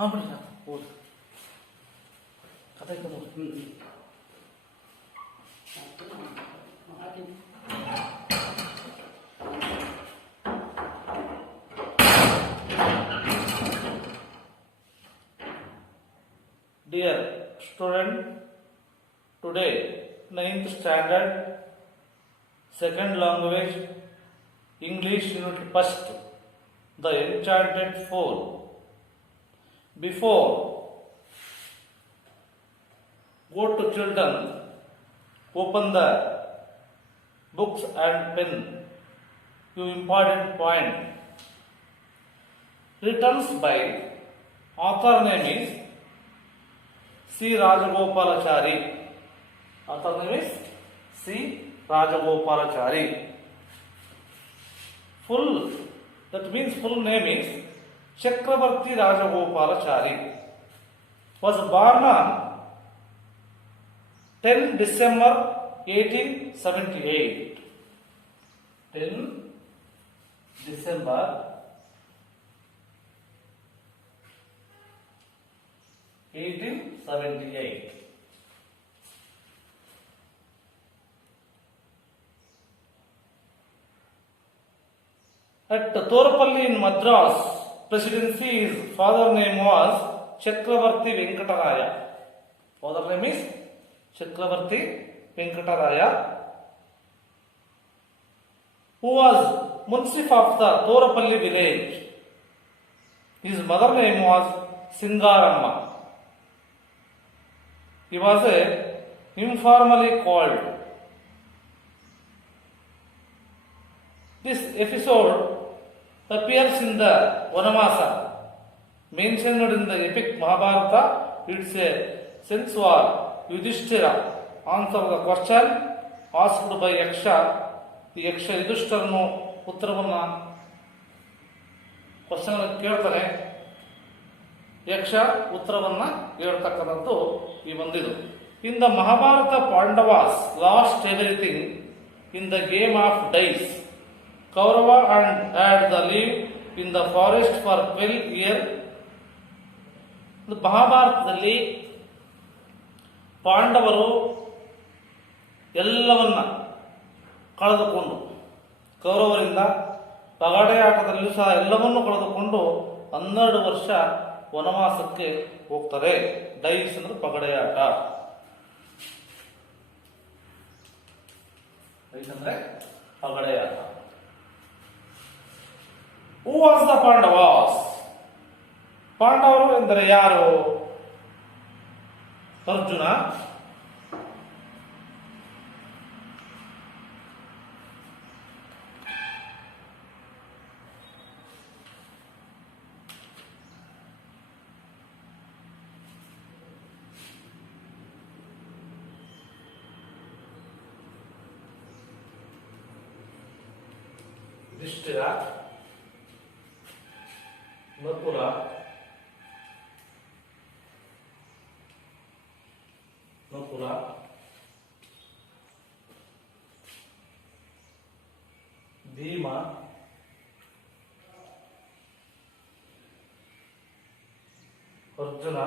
हाँ बड़ी बोल कथा बोल Dear student, today 9th standard, second language, English unit first, the enchanted fool. Before go to children, open the books and pen. Few important point. Returns by author name is C. Rajagopalachari. Author name is C. Rajagopalachari. Full, that means full name is Chakravarti Rajagopalachari. Was born on 10 December 1878. 10 December 1878. At Torapalli in Madras presidency, his father name was Chakravarti Venkataraya. Father name is Chakravarti Venkataraya, who was Munsif of the Torapalli village. His mother name was Singaramma. He was informally called. This episode appears in the Vanamasa mentioned in the epic Mahabharata. It's a sense war. Yudhishthira answer the question asked by Yaksha. The Yaksha Yudhishthiranu ಉತ್ತರವನ್ನು question ಕೇಳ್ತಾನೆ. ಯಕ್ಷ ಉತ್ತರವನ್ನ ಹೇಳ್ತಕ್ಕಂಥದ್ದು ಈ ಬಂದಿದ್ದು. In the Mahabharata Pandavas lost everything in the game of dice. Kaurava and had the leave in the forest for 12 years. ಮಹಾಭಾರತದಲ್ಲಿ ಪಾಂಡವರು ಎಲ್ಲವನ್ನ ಕಳೆದುಕೊಂಡು, ಕೌರವರಿಂದ ಪಗಡೆಯಾಟದಲ್ಲಿಯೂ ಸಹ ಎಲ್ಲವನ್ನೂ ಕಳೆದುಕೊಂಡು 12 ವರ್ಷ ವನವಾಸಕ್ಕೆ ಹೋಗ್ತಾರೆ. ಡೈಸ್ ಅಂದ್ರೆ ಪಗಡೆಯಾಟ. ಡೈಸ್ ಅಂದ್ರೆ ಪಗಡೆಯಾಟ. Who was the Pandavas? ಪಾಂಡವರು ಎಂದರೆ ಯಾರು? ಅರ್ಜುನ, ಯುಧಿಷ್ಠಿರ, ನಕುಲ, ಭೀಮ, ಅರ್ಜುನ,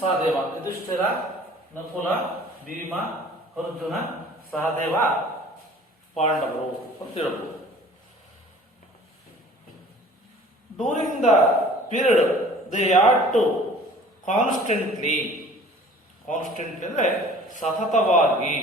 ಸಹದೇವ. ಯುಧಿಷ್ಠಿರ, ನಕುಲ, ಭೀಮ, ಅರ್ಜುನ, ಸಹದೇವ, ಪಾಂಡವರು ಅಂತ ಹೇಳ್ಬೋದು. During the period they ought to constantly ಅಂದ್ರೆ ಸತತವಾಗಿ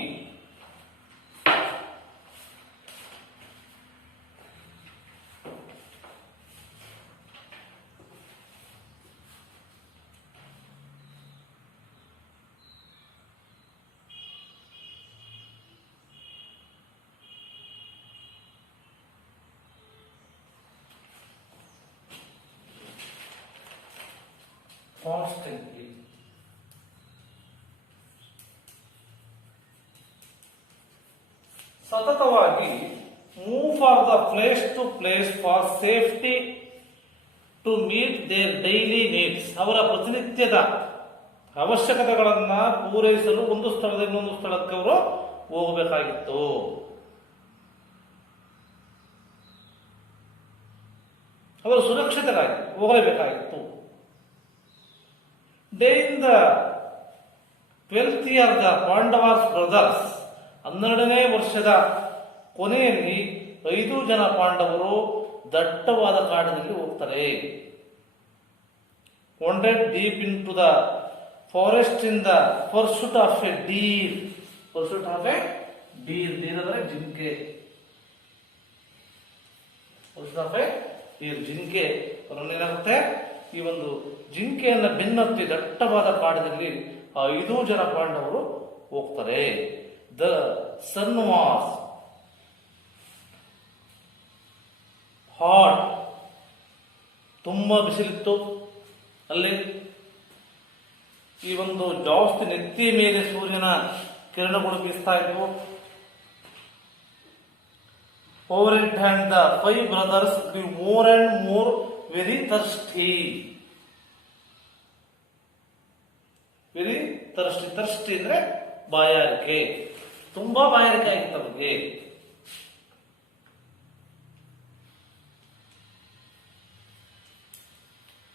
ಸತತವಾಗಿ move for the place to place for safety to meet their daily needs. ಅವರ ಪ್ರತಿನಿತ್ಯದ ಅವಶ್ಯಕತೆಗಳನ್ನ ಪೂರೈಸಲು ಒಂದು ಸ್ಥಳದಿಂದ ಇನ್ನೊಂದು ಸ್ಥಳಕ್ಕೆ ಅವರು ಹೋಗಬೇಕಾಗಿತ್ತು. ಅವರು ಸುರಕ್ಷತೆಗಾಗಿ ಹೋಗಲೇಬೇಕಾಗಿತ್ತು. Day in the 12th year the Pandavas brothers, 12ನೇ ವರ್ಷದ ಕೊನೆಯಲ್ಲಿ 5 ಜನ ಪಾಂಡವರು ದಟ್ಟವಾದ ಕಾಡಿನಲ್ಲಿ ಹೋಗ್ತಾರೆ. wandered deep in to the forest in the pursuit of a deer. Deer ಅಂದರೆ ಜಿಂಕೆ. ಜಿಂಕೆ ಏನಾಗುತ್ತೆ, ಈ ಒಂದು ಜಿಂಕೆಯನ್ನ ಬೆನ್ನತ್ತಿ ದಟ್ಟವಾದ ಕಾಡಿನಲ್ಲಿ 5 ಜನ ಪಾಂಡವರು ಹೋಗ್ತಾರೆ. ದ ಸನ್ ವಾಸ್ ಹಾಟ್, ತುಂಬಾ ಬಿಸಿಲಿತ್ತು ಅಲ್ಲಿ. ಈ ಒಂದು ಜಾಸ್ತಿ ನೆತ್ತಿ ಮೇಲೆ ಸೂರ್ಯನ ಕಿರಣಗಳು ಬೀಸ್ತಾ ಇದ್ವು. Over it hand the 5 brothers grew more and more very thirsty. Thirsty ಅಂದ್ರೆ ಬಾಯಾರಿಕೆ, ತುಂಬಾ ಬಾಯಾರಿಕೆ ಆಗಿತ್ತು ಅವರಿಗೆ.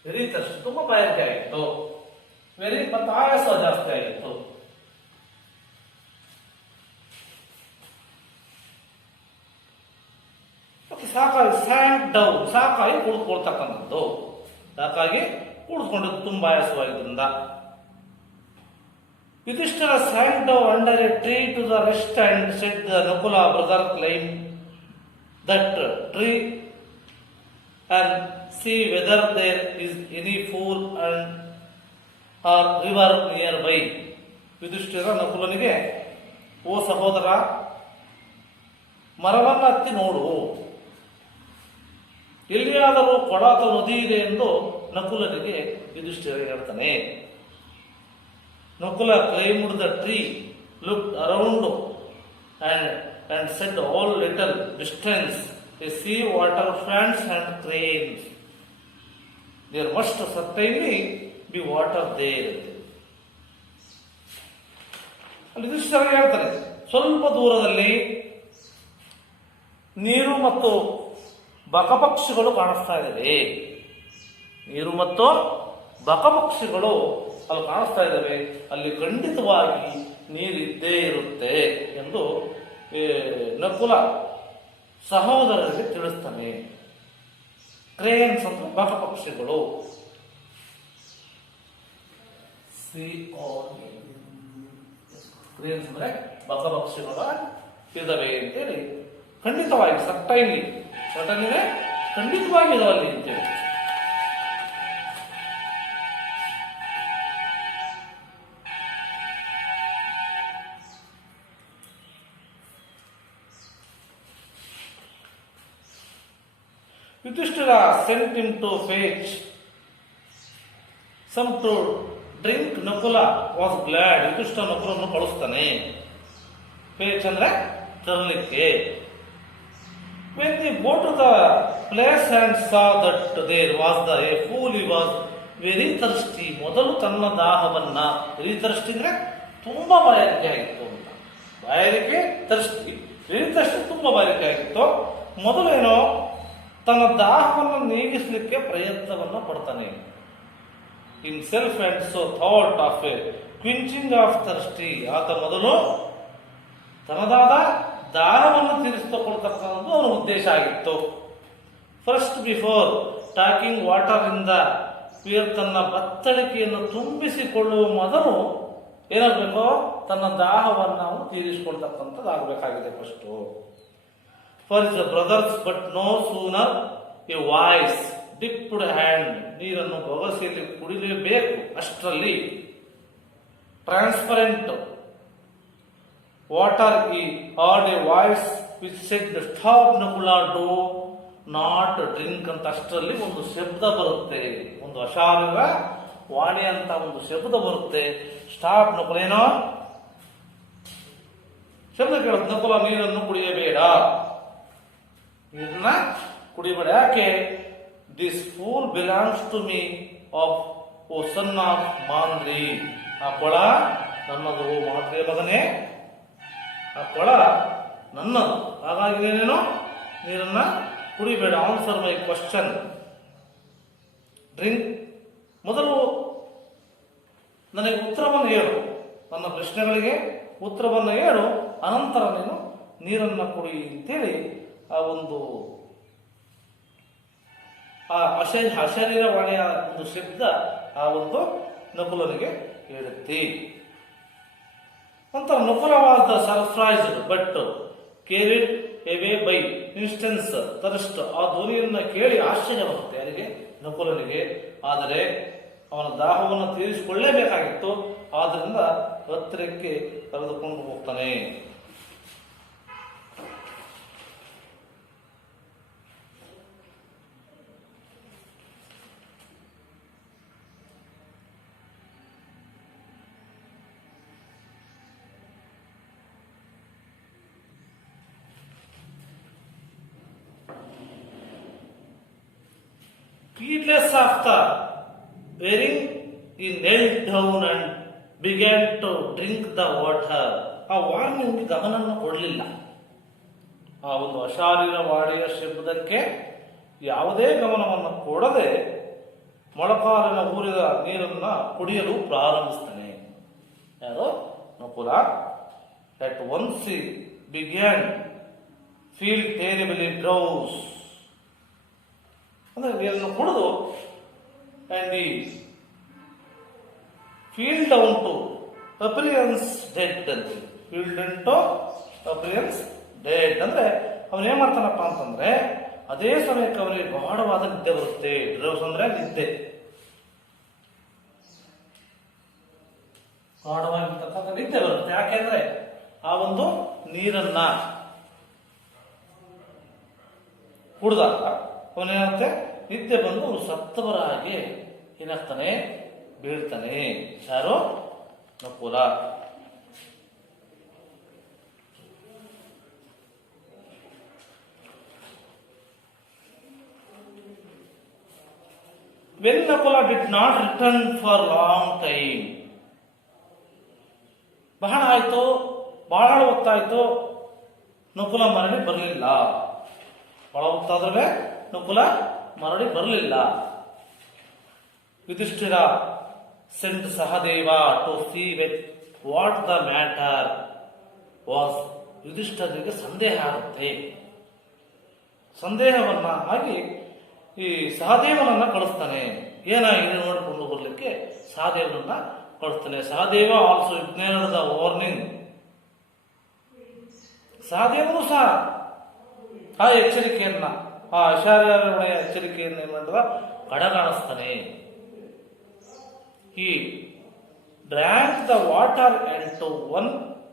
ವೆರಿ ಥರ್ಸ್ಟಿ, ತುಂಬಾ ಬಾಯಾರಿಕೆ ಆಗಿತ್ತು. ವೆರಿ ಮತ್ತು ಆಯಾಸ ಜಾಸ್ತಿ ಆಗಿತ್ತು. ಸಾಕಾಗಿ ಸ್ಯಾಂಡ್ ಡೌನ್, ಸಾಕಾಗಿ ಕುಳಿತುಕೊಳ್ತಕ್ಕಂಥದ್ದು, ಸಾಕಾಗಿ ಕುಳಿತುಕೊಂಡಿದ್ದು ತುಂಬಾ ಆಯಾಸವಾಗಿದ್ದರಿಂದ. Yudhishthira sat down under a tree to the rest and said, the Nakula brother climbed that tree and see whether there is any pool and or river nearby. Yudhishthira ನಕುಲನಿಗೆ, ಓ ಸಹೋದರ, ಮರವನ್ನು ಹತ್ತಿ ನೋಡು, ಎಲ್ಲಿಯಾದರೂ ಕೊಳ ಅಥವಾ ನದಿ ಇದೆ ಎಂದು ನಕುಲನಿಗೆ ಯುಧಿಷ್ಠಿರ ಹೇಳ್ತಾನೆ. Nakula climbed the tree, looked around and said, all little distance they see water fans and cranes. There must certainly be water there. ಅಲ್ಲಿ ಯುಧಿಷ್ಠಿರ ಹೇಳ್ತಾರೆ, ಸ್ವಲ್ಪ ದೂರದಲ್ಲಿ ನೀರು ಮತ್ತು ಬಕಪಕ್ಷಿಗಳು ಕಾಣಿಸ್ತಾ ಇದ್ದಾವೆ. ನೀರು ಮತ್ತು ಬಕಪಕ್ಷಿಗಳು ಅಲ್ಲಿ ಕಾಣಿಸ್ತಾ ಇದ್ದಾವೆ, ಅಲ್ಲಿ ಖಂಡಿತವಾಗಿ ನೀರಿದ್ದೇ ಇರುತ್ತೆ ಎಂದು ನಕುಲ ಸಹೋದರರಿಗೆ ತಿಳಿಸ್ತಾನೆ. ಕ್ರೇನ್ಸ್ ಅಂತ ಬಕಪಕ್ಷಿಗಳು, ಕ್ರೇನ್ಸ್ ಅಂದ್ರೆ ಬಕಪಕ್ಷಿಗಳು ಇದಾವೆ ಅಂತೇಳಿ ಖಂಡಿತವಾಗಿ ಖಂಡಿತವಾಗಿ ಇದಾವಲ್ಲಿ ಅಂತೇಳಿ. Yudhishthira sent him to fetch some to drink. Nakula was glad. Yudhishthira ನಕುಲನ್ನು ಕಳಿಸ್ತಾನೆ. ಫೇಚ್ ಅಂದ್ರೆ ತರಲಿಕ್ಕೆ. When they go to the place and saw that there was a fool, he was very thirsty. ಮೊದಲು ತನ್ನ ದಾಹವನ್ನ, ವೆರಿ ಥರ್ಸ್ಟಿ ಅಂದ್ರೆ ತುಂಬಾ ಬಾಯಾರಿಕೆ ಆಗಿತ್ತು ಅಂತ. ಬಾಯಾರಿಕೆ ಥರ್ಸ್ಟಿ, ವೆರಿ ಥರ್ಸ್ಟಿ ತುಂಬಾ ಬಾಯಾರಿಕೆ ಆಗಿತ್ತು. ಮೊದಲೇನೋ ತನ್ನ ದಾಹವನ್ನು ನೀಗಿಸಲಿಕ್ಕೆ ಪ್ರಯತ್ನವನ್ನು ಪಡ್ತಾನೆ. himself and so thought of a quenching of thirsty. ಆತ ಮೊದಲು ತನ್ನದಾದ ದಾಹವನ್ನು ತೀರಿಸಿಕೊಳ್ಳತಕ್ಕಂಥದ್ದು ಅವನ ಉದ್ದೇಶ ಆಗಿತ್ತು. ಫಸ್ಟ್ ಬಿಫೋರ್ ಟಾಕಿಂಗ್ ವಾಟರ್ ಇಂದ ತನ್ನ ಬತ್ತಳಿಕೆಯನ್ನು ತುಂಬಿಸಿಕೊಳ್ಳುವ ಮೊದಲು ಏನಾಗಬೇಕು, ತನ್ನ ದಾಹವನ್ನು ಅವನು ತೀರಿಸಿಕೊಳ್ತಕ್ಕಂಥದ್ದಾಗಬೇಕಾಗಿದೆ first. For his brothers but no sooner a voice dipped hand, ನೀರನ್ನು ಬೊಗಸೆಯಲ್ಲಿ ಕುಡಿಲೇಬೇಕು ಅಷ್ಟರಲ್ಲಿ. Transparent water he heard a voice which said stop Nakula do not drink ಅಂತ ಅಷ್ಟರಲ್ಲಿ ಒಂದು ಶಬ್ದ ಬರುತ್ತೆ, ಒಂದು ಅಶಾರೀರ ವಾಣಿ ಅಂತ ಒಂದು ಶಬ್ದ ಬರುತ್ತೆ. ಸ್ಟಾಪ್ ನಕುಲ, ಏನೋ ಶಬ್ದ ಕೇಳುತ್ತೆ, ನಕುಲ ನೀರನ್ನು ಕುಡಿಯಬೇಡ, ನೀರನ್ನ ಕುಡಿಯಬೇಡ. ಯಾಕೆ? This pool belongs to me of oh son of Madri, ಆ ಕೊಳ ನನ್ನದು, ಮಾತ್ರೆ ಮಗನೇ ಆ ಕೊಳ ನನ್ನದು, ಹಾಗಾಗಿ ನೀನೇನು ನೀರನ್ನ ಕುಡಿಬೇಡ. ಆನ್ಸರ್ ಮೈ ಕ್ವಶನ್, ಡ್ರಿಂಕ್, ಮೊದಲು ನನಗೆ ಉತ್ತರವನ್ನು ಹೇಳು, ನನ್ನ ಪ್ರಶ್ನೆಗಳಿಗೆ ಉತ್ತರವನ್ನು ಹೇಳು, ಅನಂತರ ನೀನು ನೀರನ್ನು ಕುಡಿ ಅಂತೇಳಿ ಆ ಒಂದು ಅಶರೀರವಾಣಿಯ ಒಂದು ಶಬ್ದ ಆ ಒಂದು ನಕುಲನಿಗೆ ಹೇಳುತ್ತೆ. ನಂತರ Nakula was the surprised but carried away by instance thirst, ಆ ಧ್ವನಿಯನ್ನು ಕೇಳಿ ಆಶ್ಚರ್ಯ ಬರುತ್ತೆ ಯಾರಿಗೆ? ನಕುಲನಿಗೆ. ಆದರೆ ಅವನ ದಾಹವನ್ನು ತೀರಿಸಿಕೊಳ್ಳಲೇಬೇಕಾಗಿತ್ತು, ಆದ್ದರಿಂದ ಹತ್ತಿರಕ್ಕೆ ಕರೆದುಕೊಂಡು ಹೋಗ್ತಾನೆ. Heedless of the wearing, he knelt down and began to drink the water. ಆ ವಾರ್ನಿಂಗ್ ಗಮನವನ್ನು ಕೊಡಲಿಲ್ಲ, ಆ ಒಂದು ಅಶಾರೀರ ವಾಣಿಯ ಶಬ್ದಕ್ಕೆ ಯಾವುದೇ ಗಮನವನ್ನು ಕೊಡದೆ ಮೊಳಕಾಲಿನ ಊರಿದ ನೀರನ್ನ ಕುಡಿಯಲು ಪ್ರಾರಂಭಿಸ್ತಾನೆ. ಯಾರು? Nakula. At once he began feel terribly drowsy, ಅಂದ್ರೆ ನೀರನ್ನು ಕುಡಿದು and he fell down to appearance dead ಅಂತ. Fell down to appearance dead ಅಂದ್ರೆ ಅವನು ಏನ್ ಮಾಡ್ತಾನಪ್ಪ ಅಂತಂದ್ರೆ ಅದೇ ಸಮಯಕ್ಕೆ ಅವನಿಗೆ ಗಾಢವಾದ ನಿದ್ದೆ ಬರುತ್ತೆ. ಡ್ರೌಸ್ ಅಂದ್ರೆ ನಿದ್ದೆ, ಗಾಢವಾಗಿರ್ತಕ್ಕಂಥ ನಿದ್ದೆ ಬರುತ್ತೆ. ಯಾಕೆಂದ್ರೆ ಆ ಒಂದು ನೀರನ್ನ ಕುಡಿದಾಗ ಅವನೇನಂತೆ ನಿದ್ದೆ ಬಂದು ಅವನು ಸತ್ತವರ ಹಾಗೆ ಏನಾಗ್ತಾನೆ, ಬೀಳ್ತಾನೆ. ಯಾರು? Nakula. When Nakula did not return for long time, ಬಹಳ ಆಯ್ತು, ಬಹಳ ಹೊತ್ತಾಯ್ತು, ನಕುಲ ಮರಳಿ ಬರಲಿಲ್ಲ. ಬಹಳ ಹೊತ್ತಾದ್ರೆ ನಕುಲ ಮರಳಿ ಬರಲಿಲ್ಲ. Yudhishthira sent Sahadeva to see what the matter was. ಯುಧಿಷ್ಠರಿಗೆ ಸಂದೇಹ ಆಗುತ್ತೆ. ಸಂದೇಹವನ್ನ ಆಗಿ ಈ ಸಹದೇವನನ್ನ ಕಳಿಸ್ತಾನೆ. ಏನಾಗಿದೆ ನೋಡಿಕೊಂಡು ಬರ್ಲಿಕ್ಕೆ ಸಹದೇವನನ್ನ ಕಳಿಸ್ತಾನೆ. Sahadeva also ignored the warning. ಸಹದೇವನು ಸಹ ಆ ಎಚ್ಚರಿಕೆಯನ್ನ, ಆ ಅಶಾರೀರವಾಣಿಯ ಎಚ್ಚರಿಕೆಯನ್ನು ಏನ್ ಮಾಡಿದ, ಕಡೆಗಾಣಿಸ್ತಾನೆ. He drank the water and too one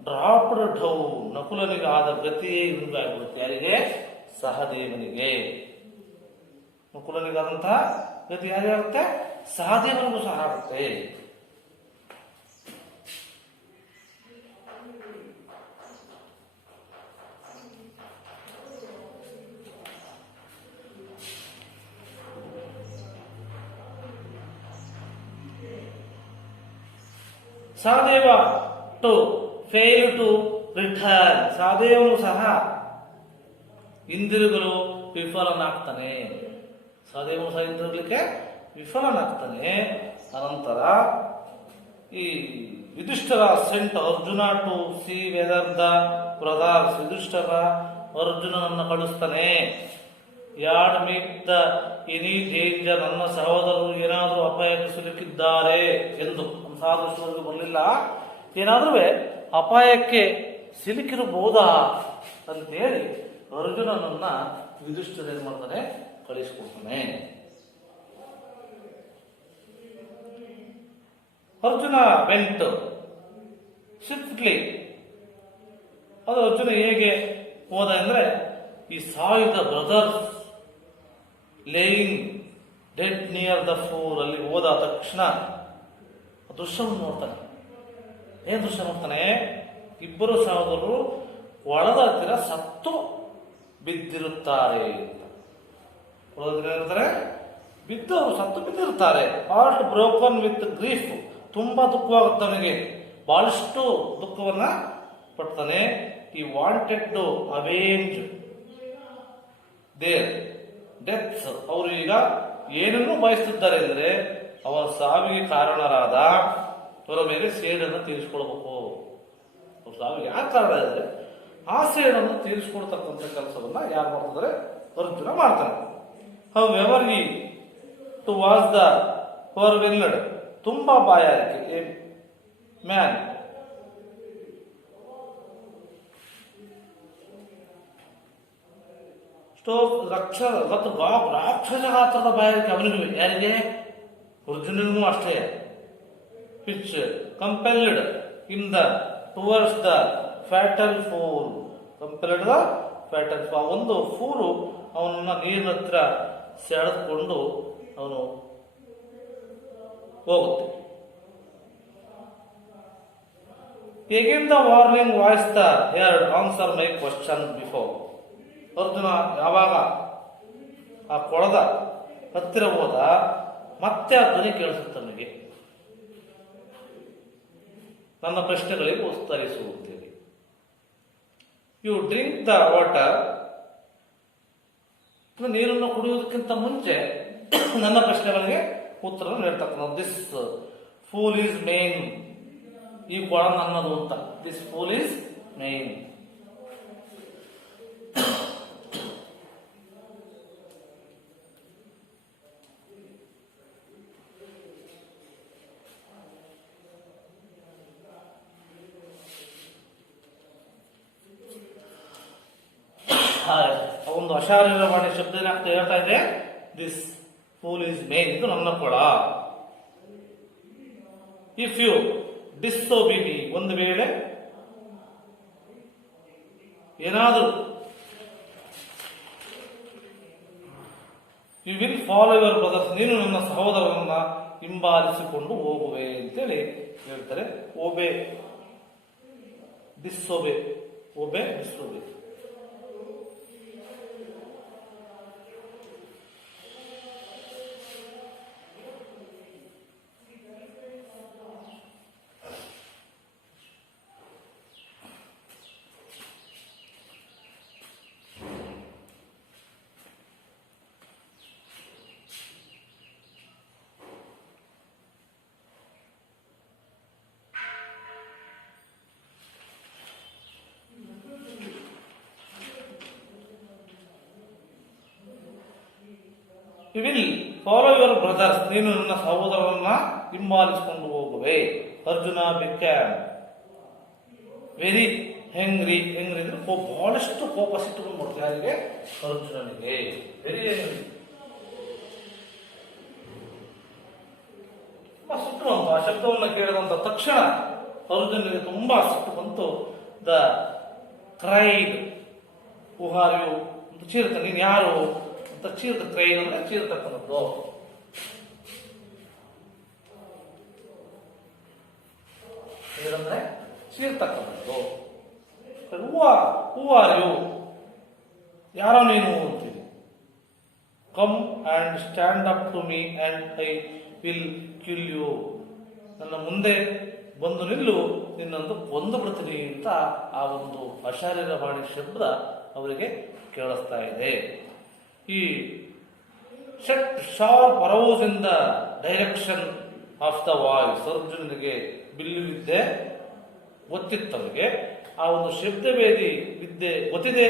dropped down. ನಕುಲನಿಗೆ ಆದ ಗತಿಯೇ ಇದಾಗಿರುತ್ತೆ. ಯಾರಿಗೆ? ಸಹದೇವನಿಗೆ. ನಕುಲನಿಗಾದಂತಹ ಗತಿ ಯಾರಿಗಾಗುತ್ತೆ? ಸಹದೇವನಿಗೂ ಸಹ ಆಗುತ್ತೆ. Sahadeva too fail to return. ಸಹದೇವನು ಸಹ ಹಿಂದಿರುಗಲು ವಿಫಲನಾಗ್ತಾನೆ. ಸಹದೇವನು ಸಹ ಹಿಂದಿರುಗಲಿಕ್ಕೆ ವಿಫಲನಾಗ್ತಾನೆ. ಅನಂತರ ಈ Yudhishthira sent Arjuna to see whether the brothers, Yudhishthira ಅರ್ಜುನನನ್ನು ಕಳಿಸ್ತಾನೆ. Had meet the any danger, ನನ್ನ ಸಹೋದರರು ಏನಾದರೂ ಅಪಾಯಕ್ಕೆ ಸಿಲುಕಿದ್ದಾರೆ ಎಂದು. ಸಾಧುವರೆಗೂ ಬರಲಿಲ್ಲ, ಏನಾದರೂ ಅಪಾಯಕ್ಕೆ ಸಿಲುಕಿರಬಹುದಾ ಅಂತೇಳಿ ಅರ್ಜುನನನ್ನ ಯುಧಿಷ್ಠಿರ ಏನ್ ಮಾಡ್ತಾನೆ, ಕಳಿಸ್ಕೊಡ್ತಾನೆ. Arjuna vent swiftly. ಅದು ಅರ್ಜುನ ಹೇಗೆ ಹೋದ ಅಂದ್ರೆ, he saw his brothers laying dead near the pool, ಅಲ್ಲಿ ಹೋದ ತಕ್ಷಣ ದೃಶ್ಯವನ್ನು ನೋಡ್ತಾನೆ. ಏನ್ ದೃಶ್ಯ ನೋಡ್ತಾನೆ? ಇಬ್ಬರು ಸಹೋದರರು ಒಳದ ಹತ್ತಿರ ಸತ್ತು ಬಿದ್ದಿರುತ್ತಾರೆ ಅಂತ. ಹೇಳ್ತಾರೆ, ಬಿದ್ದು ಸತ್ತು ಬಿದ್ದಿರುತ್ತಾರೆ. ಹಾರ್ಟ್ ಬ್ರೋಕನ್ ವಿತ್ ಗ್ರೀಫ್, ತುಂಬಾ ದುಃಖವಾಗುತ್ತೆ ಅವನಿಗೆ, ಬಹಳಷ್ಟು ದುಃಖವನ್ನ ಪಡ್ತಾನೆ. ಈ wanted to avenge there deaths, ಅವರು ಈಗ ಏನನ್ನು ಬಯಸುತ್ತಿದ್ದಾರೆ ಅಂದ್ರೆ ಅವರ ಸಾವಿಗೆ ಕಾರಣರಾದ ಅವರ ಮೇಲೆ ಸೇಡನ್ನು ತೀರಿಸಿಕೊಳ್ಬೇಕು. ಅವ್ರ ಸಾವಿಗೆ ಯಾಕೆ ಕಾರಣ ಇದ್ರೆ ಆ ಸೇಡನ್ನು ತೀರಿಸಿಕೊಳ್ತಕ್ಕಂಥ ಕೆಲಸವನ್ನ ಯಾರು ಮಾಡ್ತಿದ್ದಾರೆ? ಅರ್ಜುನ ಮಾಡ್ತಾನೆ. ಹೌ ಎವರ್ ಈ ಟು ವಾಸ್ ದ ಫಾರ್ ವೆಲ್ಲಡ್, ತುಂಬಾ ಬಾಯಾರಿಕೆ. ಎ ಮ್ಯಾನ್ ರಾಕ್ಷಸ ಗಾತ್ರದ ಬಾಯಾರಿಕೆ ಅವನಿಗೂ, ಯಾರಿಗೆ? ಅರ್ಜುನನಿಗೂ ಅಷ್ಟೇ. Which compelled in the towards the fatal pool, compelled the fatal pool, ಒಂದು ಫೂಲು ಅವನನ್ನ ನೀರಿನ ಹತ್ರ ಸೆಳೆದುಕೊಂಡು ಅವನು ಹೋಗುತ್ತೆ. Again the warning voice the heard answer my question before. Arjuna ಯಾವಾಗ ಆ ಕೊಳದ ಹತ್ತಿರ ಹೋದ, ಮತ್ತೆ ಆ ಧ್ವನಿ ಕೇಳಿಸುತ್ತೆ ನನಗೆ, ನನ್ನ ಪ್ರಶ್ನೆಗಳಿಗೆ ಉತ್ತರಿಸುತ್ತೇನೆ. ಯು ಡ್ರಿಂಕ್ ದ ವಾಟರ್, ನೀರನ್ನು ಕುಡಿಯುವುದಕ್ಕಿಂತ ಮುಂಚೆ ನನ್ನ ಪ್ರಶ್ನೆಗಳಿಗೆ ಉತ್ತರ ಹೇಳ್ತಕ್ಕಂಥ. ದಿಸ್ ಫೂಲ್ ಈಸ್ ಮೇನ್, ಈ ಕೊಳ ನನ್ನದು ಅಂತ. This pool is mine. ಒಂದು ಅಶಾರೀರವಾಣಿ ಶಬ್ದ ಏನಾಗ್ತಾ ಹೇಳ್ತಾ ಇದೆ, ದಿಸ್ ಫೂಲ್ ಈಸ್ ಮೇನ್, ಇದು ನನ್ನ ಕೊಳ. ಇಫ್ ಯು ಡಿಸ್ಒಬಿ ಮೀ, ಒಂದು ವೇಳೆ ಏನಾದರೂ you will follow your brothers, ನೀನು ನನ್ನ ಸಹೋದರರನ್ನ ಹಿಂಬಾಲಿಸಿಕೊಂಡು ಹೋಗುವೆ ಅಂತೇಳಿ ಹೇಳ್ತಾರೆ. Obey disobey, obey disobey. You will follow your brothers, ನೀನು ನನ್ನ ಸಹೋದರರನ್ನ ಹಿಂಬಾಲಿಸಿಕೊಂಡು ಹೋಗುವೆ. ಅರ್ಜುನ ಬಿಕ್ಯಾಮ್ ವೆರಿ ಹೆಂಗ್ರಿ. ಹೆಂಗ್ರಿ ಅಂದ್ರೆ ಬಹಳಷ್ಟು ಕೋಪ ಸಿಟ್ಟುಕೊಂಡು ಮಾಡ್ತಾರೆ. ಯಾರಿಗೆ? ಅರ್ಜುನನಿಗೆ. ವೆರಿ ಹೆಂಗ್ರಿ, ತುಂಬಾ ಸಿಟ್ಟು ಬಂತು. ಆ ಶಬ್ದವನ್ನು ಕೇಳಿದಂತ ತಕ್ಷಣ ಅರ್ಜುನನಿಗೆ ತುಂಬಾ ಸಿಟ್ಟು ಬಂತು. The cried, who are you ಅಂತ ಚೀರ್ತ, ನೀನು ಯಾರು ಅಂತ ಚೀರ್ತ. ಕ್ರೈಡ್ ಅಂದ್ರೆ ಚೀರ್ತಕ್ಕಂಥದ್ದು. ಏನಂದ್ರೆ ಚೀರ್ತಕ್ಕಂಥದ್ದು. ಹೂ ಆರ್ ಯು, ಯಾರೋ ನೀನು ಅಂತೀವಿ. Come and stand up to me and I will kill you, ನನ್ನ ಮುಂದೆ ಬಂದು ನಿಲ್ಲು, ನಿನ್ನೊಂದು ಕೊಂದು ಬಿಡ್ತೀನಿ ಅಂತ ಆ ಒಂದು ಅಶಾರೀರವಾಣಿ ಶಬ್ದ ಅವರಿಗೆ ಕೇಳಿಸ್ತಾ ಇದೆ. ಈ shut sharp ಅರೌಸ್ in the direction of the voice, ಅರ್ಜುನನಿಗೆ ಬಿಲ್ಲು ವಿದ್ಯೆ ಗೊತ್ತಿತ್ತವರಿಗೆ, ಆ ಒಂದು ಶಬ್ದವೇದಿ ವಿದ್ಯೆ ಗೊತ್ತಿದೆ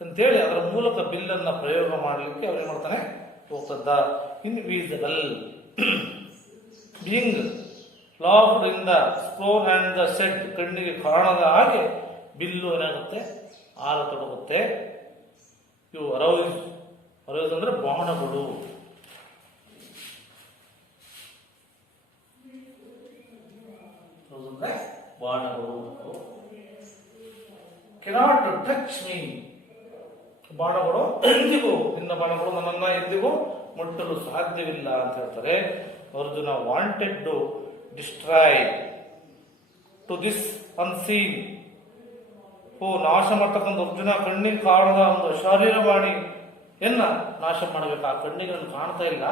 ಅಂತೇಳಿ ಅದರ ಮೂಲಕ ಬಿಲ್ಲನ್ನು ಪ್ರಯೋಗ ಮಾಡಲಿಕ್ಕೆ ಅವರೇನು ಮಾಡ್ತಾನೆ ಹೋಗ್ತದ್ದ. Invisible being laughed in the stone and the set, ಕಣ್ಣಿಗೆ ಕಾಣದ ಹಾಗೆ ಬಿಲ್ಲು ಏನಾಗುತ್ತೆ ಆರತೊಡಗುತ್ತೆ. ಇವು ಅರೌಸ್, ಅರೌಸ್ ಅಂದ್ರೆ ಬಾಣಗಳು. ಬಾಣಗಳು. ಕೆನಾಟ್ ಟಚ್ ಮೀ, ಬಾಣಗಳು ಎಂದಿಗೂ, ನಿನ್ನ ಬಾಣಗಳು ನನ್ನನ್ನ ಎಂದಿಗೂ ಮುಟ್ಟಲು ಸಾಧ್ಯವಿಲ್ಲ ಅಂತ ಹೇಳ್ತಾರೆ. Arjuna wanted to destroy to this unseen, ನಾಶ ಮಾಡ್ತಕ್ಕಂಥ ಅರ್ಜುನ ಕಣ್ಣಿಗೆ ಕಾಣದ ಒಂದು ಅಶಾರೀರವಾಣಿಯನ್ನ ನಾಶ ಮಾಡಬೇಕು. ಆ ಕಣ್ಣಿಗೆ ನಾನು ಕಾಣ್ತಾ ಇಲ್ಲ,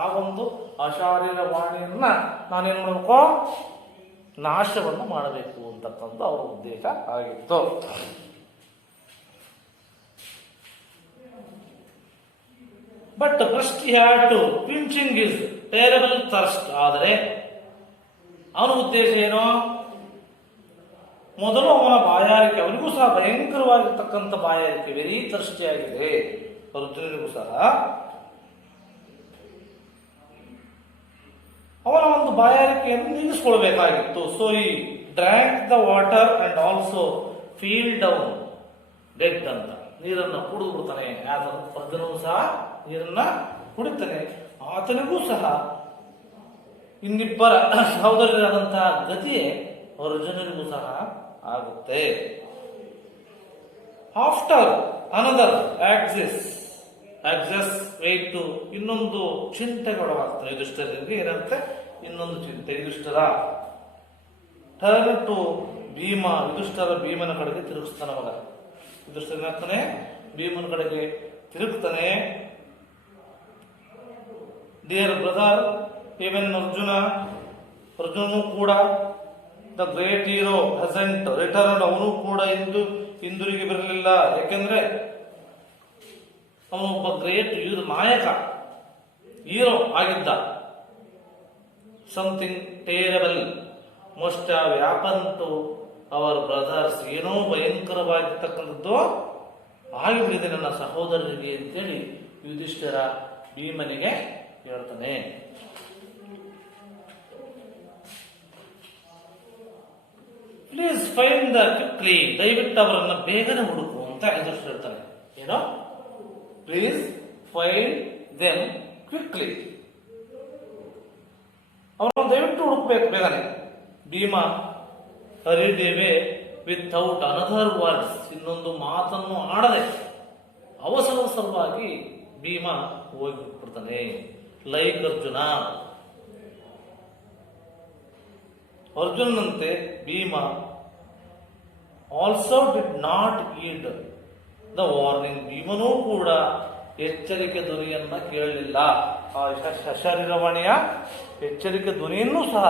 ಆ ಒಂದು ಅಶಾರೀರವಾಣಿಯನ್ನ ನಾನೇನು ಮಾಡಬೇಕು, ನಾಶವನ್ನು ಮಾಡಬೇಕು ಅಂತಕ್ಕಂಥ ಅವರ ಉದ್ದೇಶ ಆಗಿತ್ತು. But first he had to quenching his terrible thirst. ಆದರೆ ಅವನ ಉದ್ದೇಶ ಏನು, ಮೊದಲು ಅವನ ಬಾಯಾರಿಕೆ, ಅವನಿಗೂ ಸಹ ಭಯಂಕರವಾಗಿರ್ತಕ್ಕಂಥ ಬಾಯಾರಿಕೆ, ವೆರಿ ಥರ್ಸ್ಟಿ ಆಗಿದೆ ಅರ್ಜುನನಿಗೂ ಸಹ. ಅವನ ಒಂದು ಬಾಯಾರಿಕೆಯನ್ನು ನಿಲ್ಲಿಸ್ಕೊಳ್ಬೇಕಾಗಿತ್ತು. ಸೊ ಈ drank the water and also feel down dead ಅಂತ, ನೀರನ್ನು ಕುಡಿದು ಬಿಡ್ತಾನೆ. ಅರ್ಜುನನು ಸಹ ನೀರನ್ನ ಕುಡಿತಾನೆ. ಆತನಿಗೂ ಸಹ ಇನ್ನಿಬ್ಬರ ಸಹೋದರರಾದಂತಹ ಗತಿಯೇ ಅರ್ಜುನನಿಗೂ ಸಹ ಆಗುತ್ತೆ. After another access wait to, ಇನ್ನೊಂದು ಚಿಂತೆಗೊಳಗಾಗ್ತಾನೆ ಯುಧಿಷ್ಠಿರನಿಗೆ. ಏನಾಗುತ್ತೆ, ಇನ್ನೊಂದು ಚಿಂತೆ. ಯುಧಿಷ್ಠಿರ ಟರ್ನ್ ಟು ಭೀಮ, ಯುಧಿಷ್ಠಿರ ಭೀಮನ ಕಡೆಗೆ ತಿರುಗಿಸ್ತಾನೆ. ಮಗ ಯುಧಿಷ್ಠಿರ ಏನಾಗ್ತಾನೆ, ಭೀಮನ ಕಡೆಗೆ ತಿರುಗ್ತಾನೆ. ಡಿಯರ್ ಬ್ರದರ್, ಈವನ್ ಅರ್ಜುನನು ಕೂಡ ದ ಗ್ರೇಟ್ ಹೀರೋ ಹಸೆಂಟ್ ರಿಟರ್ನ್, ಅವನು ಕೂಡ ಹಿಂದಿರುಗಿ ಬರಲಿಲ್ಲ. ಯಾಕೆಂದ್ರೆ ಅವನು ಒಬ್ಬ ಗ್ರೇಟ್ ನಾಯಕ, ಹೀರೋ ಆಗಿದ್ದ. Something terrible must have happen to our brothers, ಏನೋ ಭಯಂಕರವಾಗಿರ್ತಕ್ಕಂಥದ್ದು ಆಗಿಬಿಟ್ಟಿದೆ ನನ್ನ ಸಹೋದರರಿಗೆ ಅಂತೇಳಿ ಯುಧಿಷ್ಠಿರ ಭೀಮನಿಗೆ ಹೇಳ್ತಾನೆ. ಪ್ಲೀಸ್ ಫೈಂಡ್ ದ ಕ್ವಿಕ್ಲಿ, ದಯವಿಟ್ಟು ಅವರನ್ನ ಬೇಗನೆ ಹುಡುಕು ಅಂತ ಯುಧಿಷ್ಠಿರ ಹೇಳ್ತಾನೆ. ಏನೋ, ಪ್ಲೀಸ್ ಫೈಂಡ್ ದೆಮ್ ಕ್ವಿಕ್ಲಿ, ಅವರನ್ನು ದಯವಿಟ್ಟು ಹುಡುಕ್ಬೇಕು ಬೇಗನೆ. ಭೀಮ ಹರಿದೇವೆ ವಿಥೌಟ್ ಅನದರ್ ವರ್ಡ್ಸ್, ಇನ್ನೊಂದು ಮಾತನ್ನು ಆಡದೆ ಅವಸರವಾಗಿ ಭೀಮ ಹೋಗಿಬಿಡ್ತಾನೆ. ಲೈಕ್ ಅರ್ಜುನಂತೆ Bhima also did not heed the warning, ಭೀಮನೂ ಕೂಡ ಎಚ್ಚರಿಕೆ ಧ್ವನಿಯನ್ನ ಕೇಳಲಿಲ್ಲ. ಆ ಶರೀರವಾಣಿಯ ಎಚ್ಚರಿಕೆ ಧ್ವನಿಯನ್ನು ಸಹ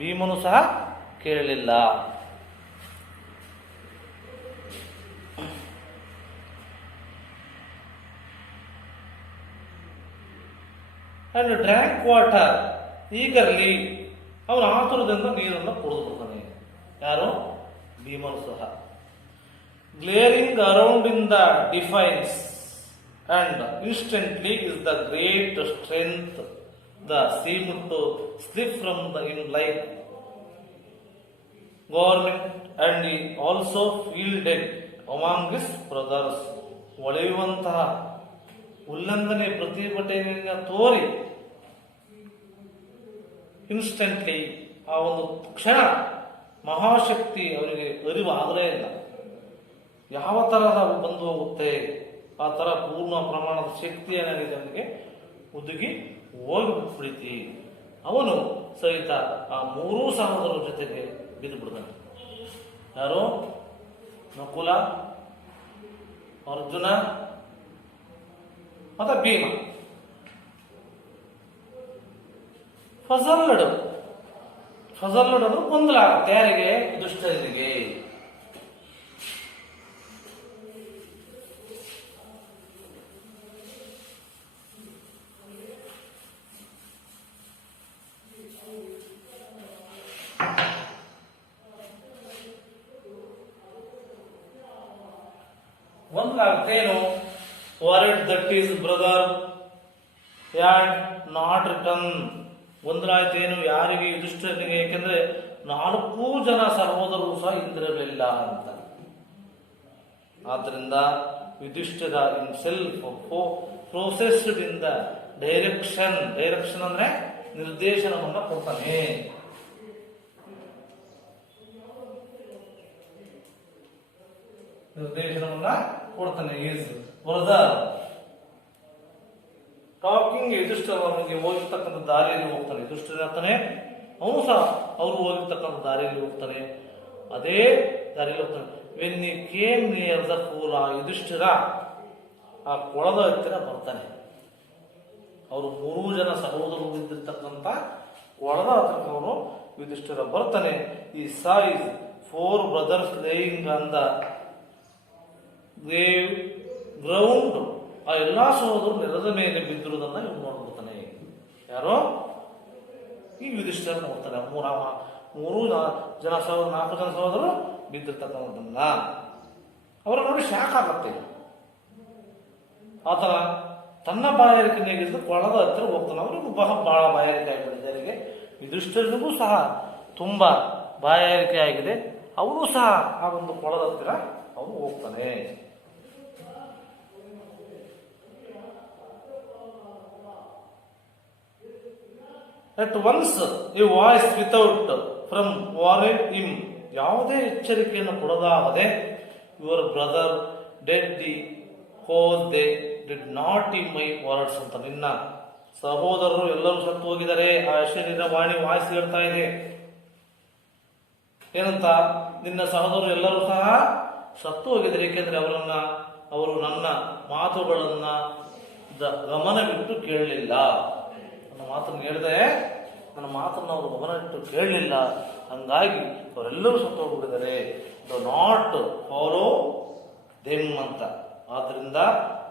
ಭೀಮನು ಸಹ ಕೇಳಲಿಲ್ಲ. ಅಂಡ್ ಡ್ರ್ಯಾಂಕ್ ವಾಟರ್ ಈಗರ್ಲಿ, ಅವನ ಆತುರದಿಂದ ನೀರನ್ನು ಕುಡಿದು ಬಿಡ್ತಾನೆ. ಯಾರು, ಭೀಮನು ಸಹ. Glaring around in the defiance and instantly is the great strength the seem to slip from the in like government and he also feel dead among his brothers. ಒಳೆಯುವಂತಹ ಉಲ್ಲಂಘನೆ ಪ್ರತಿಭಟನೆಯನ್ನು ತೋರಿ ಇನ್ಸ್ಟೆಂಟ್ಲಿ, ಆ ಒಂದು ಕ್ಷಣ ಮಹಾಶಕ್ತಿ ಅವರಿಗೆ ಅರಿವು ಆಗಲೇ ಇಲ್ಲ. ಯಾವ ತರಹದ ಬಂದು ಹೋಗುತ್ತೆ, ಆ ತರ ಪೂರ್ಣ ಪ್ರಮಾಣದ ಶಕ್ತಿ ಏನಾಗಿದೆ ಅವನಿಗೆ ಉದುಗಿ ಹೋಗಿಬಿಡ್ತಿ. ಅವನು ಸಹಿತ ಆ ಮೂರೂ ಸಹೋದರರ ಜೊತೆಗೆ ಬಿದ್ದು ಬಿಡ್ತಾನೆ. ಯಾರು, ನಕುಲ, ಅರ್ಜುನ ಮತ್ತೆ ಭೀಮ. ಫಜಲ್ಲಡು ಗೊಂದಲ ಆಗುತ್ತೆ. ಯಾರಿಗೆ, ದುಷ್ಟರಿಗೆ. ಒಂದಾಗುತ್ತೆ ಏನು, word that is brother and not return. ಒಂದಾಯ್ತೇನು, ಯಾರಿಗೆ, ಯುಧಿಷ್ಠಿರನಿಗೆ. ಏಕೆಂದ್ರೆ 4 ಜನ ಸಹೋದರರು ಸಹ ಇಂದಿರಲಿಲ್ಲ ಅಂತ. ಆದ್ದರಿಂದ Yudhishthira himself processed in the direction. Direction ಅಂದ್ರೆ ನಿರ್ದೇಶನವನ್ನ ಕೊಡ್ತಾನೆ. ನಿರ್ದೇಶನವನ್ನ ಕೊಡ್ತಾನೆ. Is brother talking. ಯುಧಿಷ್ಠಿರ ಅವನಿಗೆ ಹೋಗಿರ್ತಕ್ಕಂಥ ದಾರಿಯಲ್ಲಿ ಹೋಗ್ತಾನೆ. ಯುಧಿಷ್ಠಿರ ಆಗ್ತಾನೆ, ಅವನು ಸಹ ಅವರು ಹೋಗಿರ್ತಕ್ಕಂಥ ದಾರಿಯಲ್ಲಿ ಹೋಗ್ತಾನೆ. ಅದೇ ದಾರಿಯಲ್ಲಿ ಹೋಗ್ತಾನೆ. When he came near the pool, ಆ ಯುಧಿಷ್ಠಿರ ಆ ಕೊಳದ ಹತ್ತಿರ ಬರ್ತಾನೆ. ಅವರು 3 ಜನ ಸಹೋದರರು ಇದ್ದಿರ್ತಕ್ಕಂಥ ಕೊಳದ ಹತ್ತಿರ ಅವನು ಯುಧಿಷ್ಠಿರ ಬರ್ತಾನೆ. ಈ ಸಾಯ್ಸ್ 4 brothers laying on the ground. ಆ ಎಲ್ಲಾ ಸಹೋದರರು ನೆಲದ ಮೇಲೆ ಬಿದ್ದಿರುವುದನ್ನ ಇವನು ನೋಡ್ಬಿಡ್ತಾನೆ. ಯಾರೋ ಈ ಯುಧಿಷ್ಠಿರ ನೋಡ್ತಾನೆ. 4 ಜನ ಸಹೋದರರು ಬಿದ್ದಿರ್ತಕ್ಕಂಥದ್ದನ್ನ ಅವರ ನೋಡಿ ಶಾಕ್ ಆಗತ್ತೆ. ಆತನ ತನ್ನ ಬಾಯಾರಿಕೆ ನೀಗಿದ್ದು ಕೊಳದ ಹತ್ತಿರ ಹೋಗ್ತಾನೆ. ಅವರಿಗೂ ಬಹಳ ಬಾಯಾರಿಕೆ ಆಗಿಬಿಟ್ಟಿದೆ. ಯುಧಿಷ್ಠಿರನಿಗೂ ಸಹ ತುಂಬಾ ಬಾಯಾರಿಕೆ ಆಗಿದೆ. ಅವನು ಸಹ ಆ ಒಂದು ಕೊಳದ ಹತ್ತಿರ ಅವನು ಹೋಗ್ತಾನೆ. At once a voice without from warrant him, ಯಾವುದೇ ಎಚ್ಚರಿಕೆಯನ್ನು ಕೊಡದಾಗದೆ, your brother dead the cause they did not heed my words ಅಂತ. ನಿನ್ನ ಸಹೋದರರು ಎಲ್ಲರೂ ಸತ್ತು ಹೋಗಿದ್ದಾರೆ. ಆ ಶರೀರ ವಾಯ್ಸ್ ಹೇಳ್ತಾ ಇದೆ. ಏನಂತ? ನಿನ್ನ ಸಹೋದರರು ಎಲ್ಲರೂ ಸಹ ಸತ್ತು ಹೋಗಿದ್ದಾರೆ. ಏಕೆಂದ್ರೆ ಅವರು ನನ್ನ ಮಾತುಗಳನ್ನ ಗಮನವಿಟ್ಟು ಕೇಳಲಿಲ್ಲ. ನನ್ನ ಮಾತನ್ನು ಹೇಳಿದೆ, ನನ್ನ ಮಾತನ್ನು ಅವರು ಗಮನವಿಟ್ಟು ಕೇಳಲಿಲ್ಲ. ಹಂಗಾಗಿ ಅವರೆಲ್ಲರೂ ಸತ್ತು ಹೋಗಿದ್ದಾರೆ. ಡು ನಾಟ್ ಫಾಲೋ ದೆಮ್ ಅಂತ. ಆದ್ರಿಂದ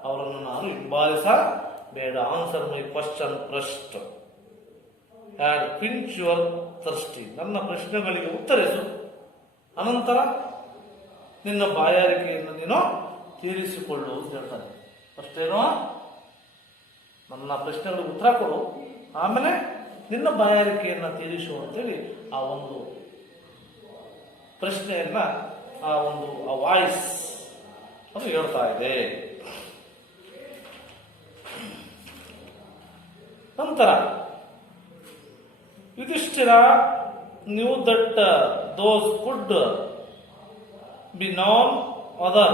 ಅವರನ್ನು ನಾನು ಹಿಂಬಾಲಿಸಬೇಡ. Answer my question first and pinch your thirsty. ನನ್ನ ಪ್ರಶ್ನೆಗಳಿಗೆ ಉತ್ತರಿಸು, ಅನಂತರ ನಿನ್ನ ಬಾಯಾರಿಕೆಯನ್ನು ನೀನು ತೀರಿಸಿಕೊಳ್ಳು ಅಂತ ಹೇಳ್ತಾನೆ. ಫಸ್ಟೇನೋ ನನ್ನ ಪ್ರಶ್ನೆಗಳಿಗೆ ಉತ್ತರ ಕೊಡು, ಆಮೇಲೆ ನಿನ್ನ ಬಾಯಾರಿಕೆಯನ್ನು ತೀರಿಸು ಅಂತೇಳಿ ಆ ಒಂದು ಪ್ರಶ್ನೆಯನ್ನ ಆ ವಾಯ್ಸ್ ಅದು ಹೇಳ್ತಾ ಇದೆ. ನಂತರ Yudhishthira knew that those could be none other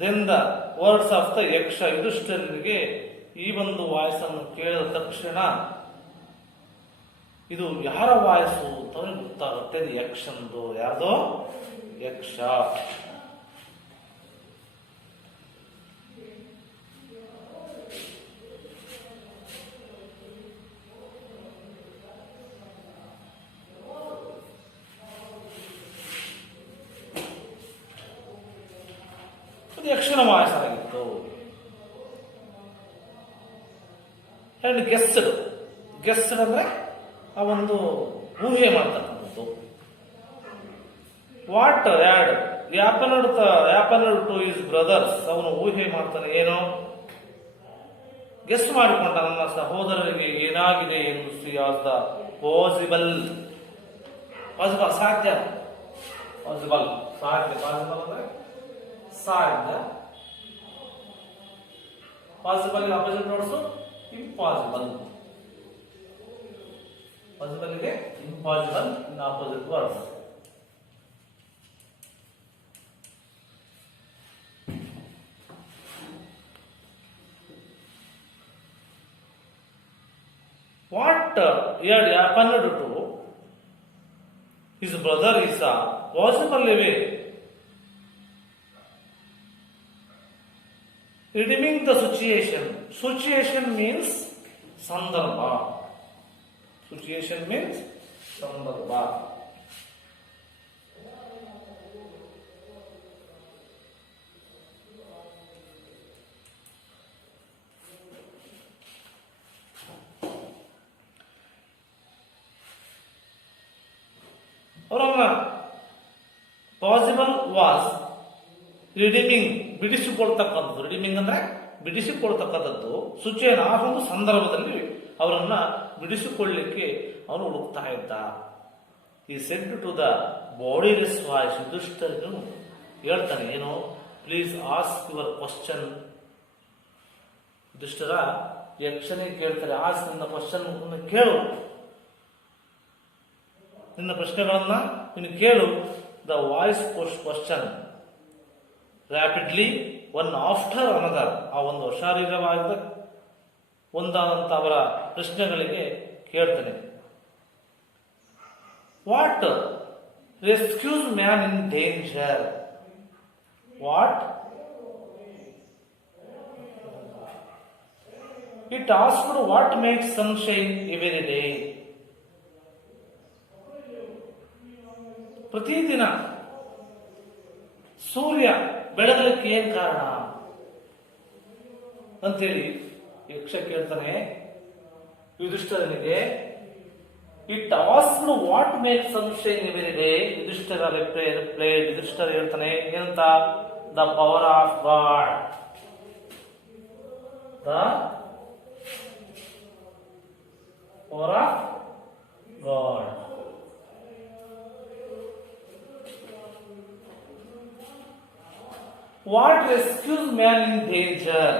than the words of the ಯಕ್ಷ. ಯುಧಿಷ್ಠಿರನಿಗೆ ಈ ಒಂದು ವಾಯ್ಸ್ ಅನ್ನು ಕೇಳಿದ ತಕ್ಷಣ ಇದು ಯಾರ ವಾಯ್ಸು ಅಂತ ಗೊತ್ತಾಗುತ್ತೆ. ಇದು ಯಕ್ಷಂದು. ಯಾರ್ದೋ? ಯಕ್ಷ. ಅದು ಯಕ್ಷನ ವಾಯ್ಸ್ ಆಗಿತ್ತು. ಅಂಡ್ ಗೆಸ್ಡ್ ಅಂದ್ರೆ ಆ ಒಂದು ಊಹೆ ಮಾಡ್ತಕ್ಕಂಥದ್ದು. What had happened to his brothers. ಅವನು ಊಹೆ ಮಾಡ್ತಾನೆ. ಏನು? ಗೆಸ್ಟ್ ಮಾಡಿಕೊಂಡ, ನನ್ನ ಸಹೋದರರಿಗೆ ಏನಾಗಿದೆ ಎಂದು. See as the possible. ಸಾಧ್ಯ. ಪಾಸಿಬಲ್ ಅಂದ್ರೆ ಸಾಧ್ಯ. ಪಾಸಿಬಲ್ ಆಪೋಸಿಟ್ ನೋಡ್ಸು ಇಂಪಾಸಿಬಲ್. ಪಾಸಿಬಲ್ ಗೆ impossible in opposite words. What he had happened to his brother is a possible way redeeming the situation. Situation means sandarbha. Situation means sandarbha. Possible was redeeming ಬಿಡಿಸಿಕೊಳ್ತಕ್ಕಂಥದ್ದು. Redeeming ಅಂದ್ರೆ ಬಿಡಿಸಿಕೊಳ್ತಕ್ಕಂಥದ್ದು. ಸುಚೇನ ಆ ಒಂದು ಸಂದರ್ಭದಲ್ಲಿ ಅವರನ್ನ ಬಿಡಿಸಿಕೊಳ್ಳಲಿಕ್ಕೆ ಅವನು ಹುಡುಕ್ತಾ ಇದ್ದ. He said to the bodiless voice, ಯುಧಿಷ್ಠಿರನು ಹೇಳ್ತಾನೆ ಏನು, please ask your question. Yudhishthira ಯಕ್ಷನಿಗೆ ಕೇಳ್ತಾರೆ, ಆಸ್ಕ್ ನಿನ್ನ ಕ್ವಶನ್ ಕೇಳು, ನಿನ್ನ ಪ್ರಶ್ನೆಗಳನ್ನ ನೀನು ಕೇಳು. The voice question rapidly one after another. ಆ ಒಂದು ಅಶಾರೀರವಾದ ಒಂದಾದಂತ ಅವರ ಪ್ರಶ್ನೆಗಳಿಗೆ ಕೇಳ್ತಾನೆ. What rescues man in danger? What it asked what makes sunshine every day. ಪ್ರತಿದಿನ ಸೂರ್ಯ ಬೆಳಗಲಿಕ್ಕೆ ಏನ್ ಕಾರಣ ಅಂತೇಳಿ ಯಕ್ಷ ಕೇಳ್ತಾನೆ ಯುಧಿಷ್ಠಿರನಿಗೆ. It asked what makes sunshine every day. Yudhishthira ಹೇಳ್ತಾನೆ ಏನಂತ, the power of god. The power of god. What rescues man in danger?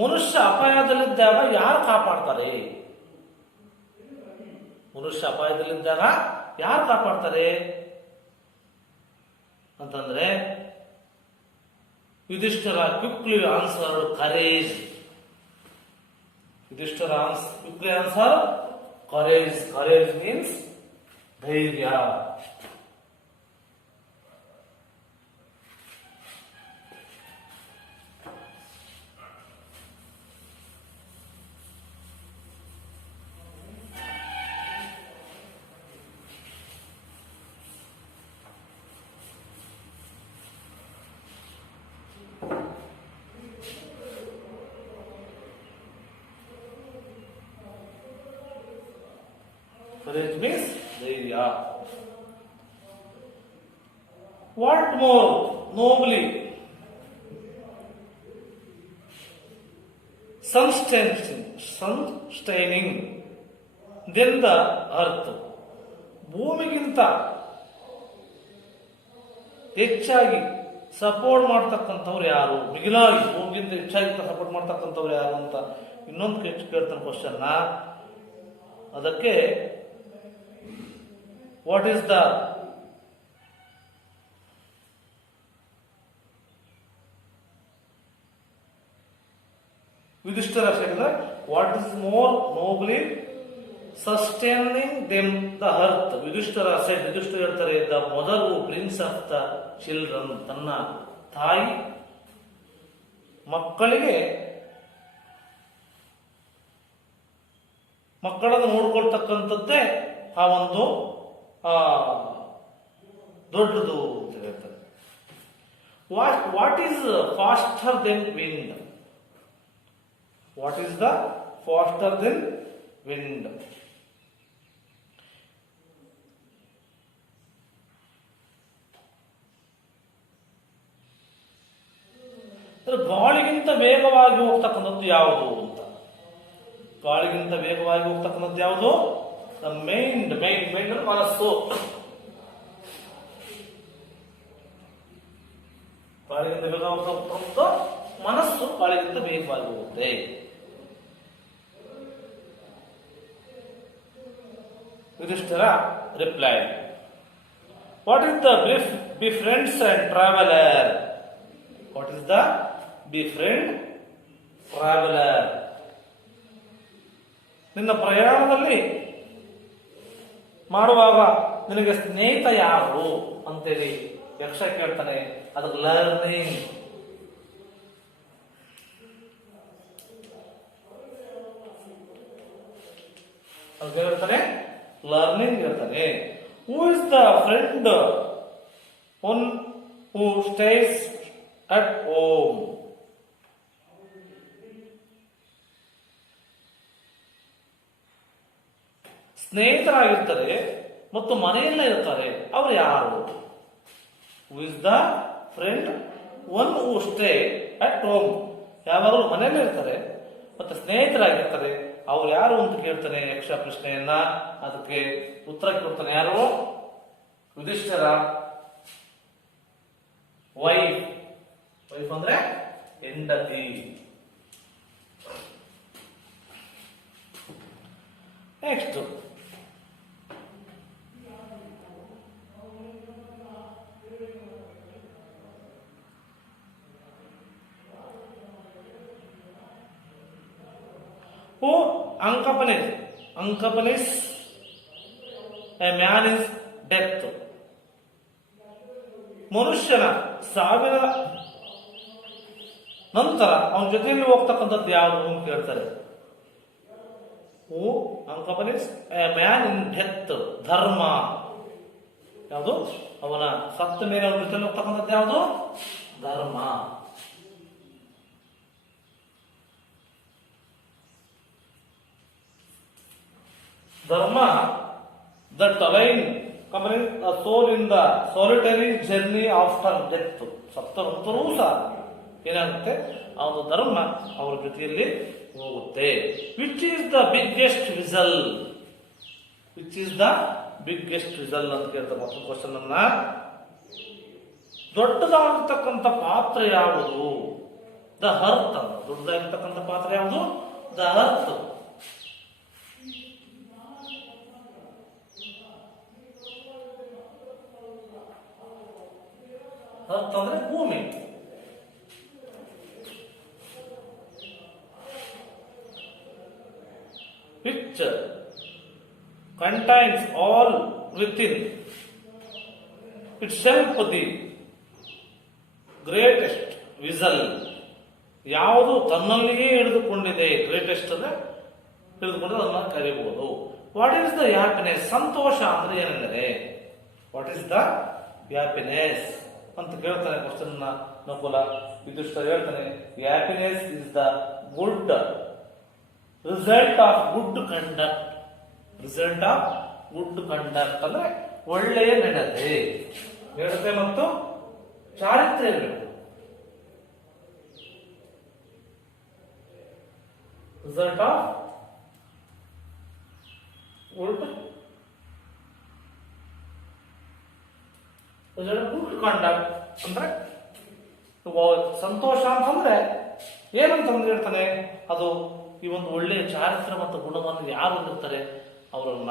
ಮನುಷ್ಯ ಅಪಾಯದಲ್ಲಿದ್ದಾಗ ಯಾರು ಕಾಪಾಡ್ತಾರೆ? ಮನುಷ್ಯ ಅಪಾಯದಲ್ಲಿದ್ದಾಗ ಯಾರು ಕಾಪಾಡ್ತಾರೆ ಅಂತಂದ್ರೆ Yudhishthira quickly answered courage. Yudhishthira quickly answer courage. Courage means ಧೈರ್ಯ. Courage means dhairya. What more nobly sustaining than the earth? ಭೂಮಿಗಿಂತ ಹೆಚ್ಚಾಗಿ support ಮಾಡ್ತಕ್ಕಂಥವ್ರು ಯಾರು? ಮಿಗಿಲಾಗಿ ಭೂಮಿಗಿಂತ ಹೆಚ್ಚಾಗಿ ಸಪೋರ್ಟ್ ಮಾಡ್ತಕ್ಕಂಥವ್ರು ಯಾರು ಅಂತ ಇನ್ನೊಂದು ಕೇಳ್ತಾನೆ ಕ್ವಶನ್ನ. ಅದಕ್ಕೆ ವಾಟ್ ಈಸ್ ದ ಯುಧಿಷ್ಠಿರ ಹೇಳಿದ what is more nobly sustaining them the earth. Yudhishthira ಹೇಳ್ತಾರೆ the mother who brings up the children. ತನ್ನ ತಾಯಿ ಮಕ್ಕಳನ್ನು ನೋಡ್ಕೊಳ್ತಕ್ಕಂಥದ್ದೇ ಆ ಒಂದು ದೊಡ್ಡದು ಅಂತ ಹೇಳ್ತಾರೆ. What is faster than wind? What is the faster than wind? ಗಾಳಿಗಿಂತ ವೇಗವಾಗಿ ಹೋಗ್ತಕ್ಕಂಥದ್ದು ಯಾವುದು ಅಂತ. ಗಾಳಿಗಿಂತ ವೇಗವಾಗಿ ಹೋಗ್ತಕ್ಕಂಥದ್ದು ಯಾವುದು? ಮೈಂಡ್ ಮನಸ್ಸು. ಗಾಳಿಗಿಂತ ವೇಗವಾಗಿ ಹೋಗ್ತಕ್ಕಂಥ ಮನಸ್ಸು ಗಾಳಿಗಿಂತ ವೇಗವಾಗಿ ಹೋಗುತ್ತೆ. Yudhishthira reply, what is the befriends and traveler? What is the befriend traveler? ನಿನ್ನ ಪ್ರಯಾಣದಲ್ಲಿ ಮಾಡುವಾಗ ನಿನಗೆ ಸ್ನೇಹಿತ ಯಾರು ಅಂತೇಳಿ ಯಕ್ಷ ಕೇಳ್ತಾನೆ. ಅದು ಲರ್ನಿಂಗ್. ಅದು ಹೇಳ್ತಾನೆ ಲರ್ನಿಂಗ್ ಹೇಳ್ತಾನೆ. Who is the friend one who stays at home? ಸ್ನೇಹಿತರಾಗಿರ್ತಾರೆ ಮತ್ತು ಮನೆಯಲ್ಲೇ ಇರ್ತಾರೆ, ಅವರು ಯಾರು? Who is the friend one who stay at home. ಯಾವಾಗಲೂ ಮನೆಯಲ್ಲೇ ಇರ್ತಾರೆ ಮತ್ತೆ ಸ್ನೇಹಿತರಾಗಿರ್ತಾರೆ. ಅವ್ರು ಯಾರು ಅಂತ ಕೇಳ್ತಾನೆ ಯಕ್ಷ ಪ್ರಶ್ನೆಯನ್ನ. ಅದಕ್ಕೆ ಉತ್ತರ ಕೊಡ್ತಾನೆ ಯಾರು? ಯುಧಿಷ್ಠಿರ. ವೈಫ್. ವೈಫ್ ಅಂದ್ರೆ ಹೆಂಡತಿ. Next who accompanies a man is death. ಮನುಷ್ಯನ ಸಾವಿನ ನಂತರ ಅವನ ಜೊತೆಯಲ್ಲಿ ಹೋಗ್ತಕ್ಕಂಥದ್ದು ಯಾವುದು ಅಂತ ಕೇಳ್ತಾರೆ. ಹೂ accompanies a man in death. ಧರ್ಮ. ಯಾವುದು? ಅವನ ಸತ್ತ ಮೇಲೆ ಅವನ ಜೊತೆಯಲ್ಲಿ ಹೋಗ್ತಕ್ಕಂಥದ್ದು ಯಾವುದು? ಧರ್ಮ. ಧರ್ಮ that align company a soul in the solitary journey after death. ಸತ್ತ ನಂತರವೂ ಸಹ ಏನಾಗುತ್ತೆ? ಅವನ ಧರ್ಮ ಅವರ ಜೊತೆಯಲ್ಲಿ ಹೋಗುತ್ತೆ. Which is the biggest whistle? Which is the biggest whistle ಅಂತ ಕೇಳ್ತಾರೆ ಮತ್ತೊಂದು ಕ್ವಶನ್ ಅನ್ನ. ದೊಡ್ಡದಾಗಿರ್ತಕ್ಕಂಥ ಪಾತ್ರ ಯಾವುದು? The earth. ದೊಡ್ಡದಾಗಿರ್ತಕ್ಕಂಥ ಪಾತ್ರ ಯಾವುದು? The earth. ಅರ್ಥ ಅಂದ್ರೆ ಭೂಮಿ. which contains all within itself the greatest vessel. ಯಾವುದು ತನ್ನಲ್ಲಿಯೇ ಹಿಡಿದುಕೊಂಡಿದೆ, ಗ್ರೇಟೆಸ್ಟ್ ಅಂದ್ರೆ ಹಿಡಿದುಕೊಂಡು ಅದನ್ನ ಕರೀಬಹುದು. What is the happiness? ಸಂತೋಷ ಅಂದ್ರೆ ಏನೆಂದರೆ ವಾಟ್ ಈಸ್ ದ ಹ್ಯಾಪಿನೆಸ್ ಅಂತ ಕೇಳ್ತಾನೆ ಕ್ವಶನ್ ನಕುಲ. ಯುಧಿಷ್ಠಿರ ಹೇಳ್ತಾನೆ happiness is the good result of good conduct. Result of good conduct ಅಂದ್ರೆ ಒಳ್ಳೆಯ ನಡತೆ ಮತ್ತು ಚಾರಿತ್ರ್ಯ ಇರಬೇಕು. Result of good good conduct ಅಂದ್ರೆ ಸಂತೋಷ ಅಂತಂದ್ರೆ ಏನಂತ ಹೇಳ್ತಾನೆ? ಅದು ಈ ಒಂದು ಒಳ್ಳೆಯ ಚಾರಿತ್ರ್ಯ ಮತ್ತು ಗುಣವನ್ನು ಯಾರು ಹೊಂದಿರ್ತಾರೆ ಅವರನ್ನ.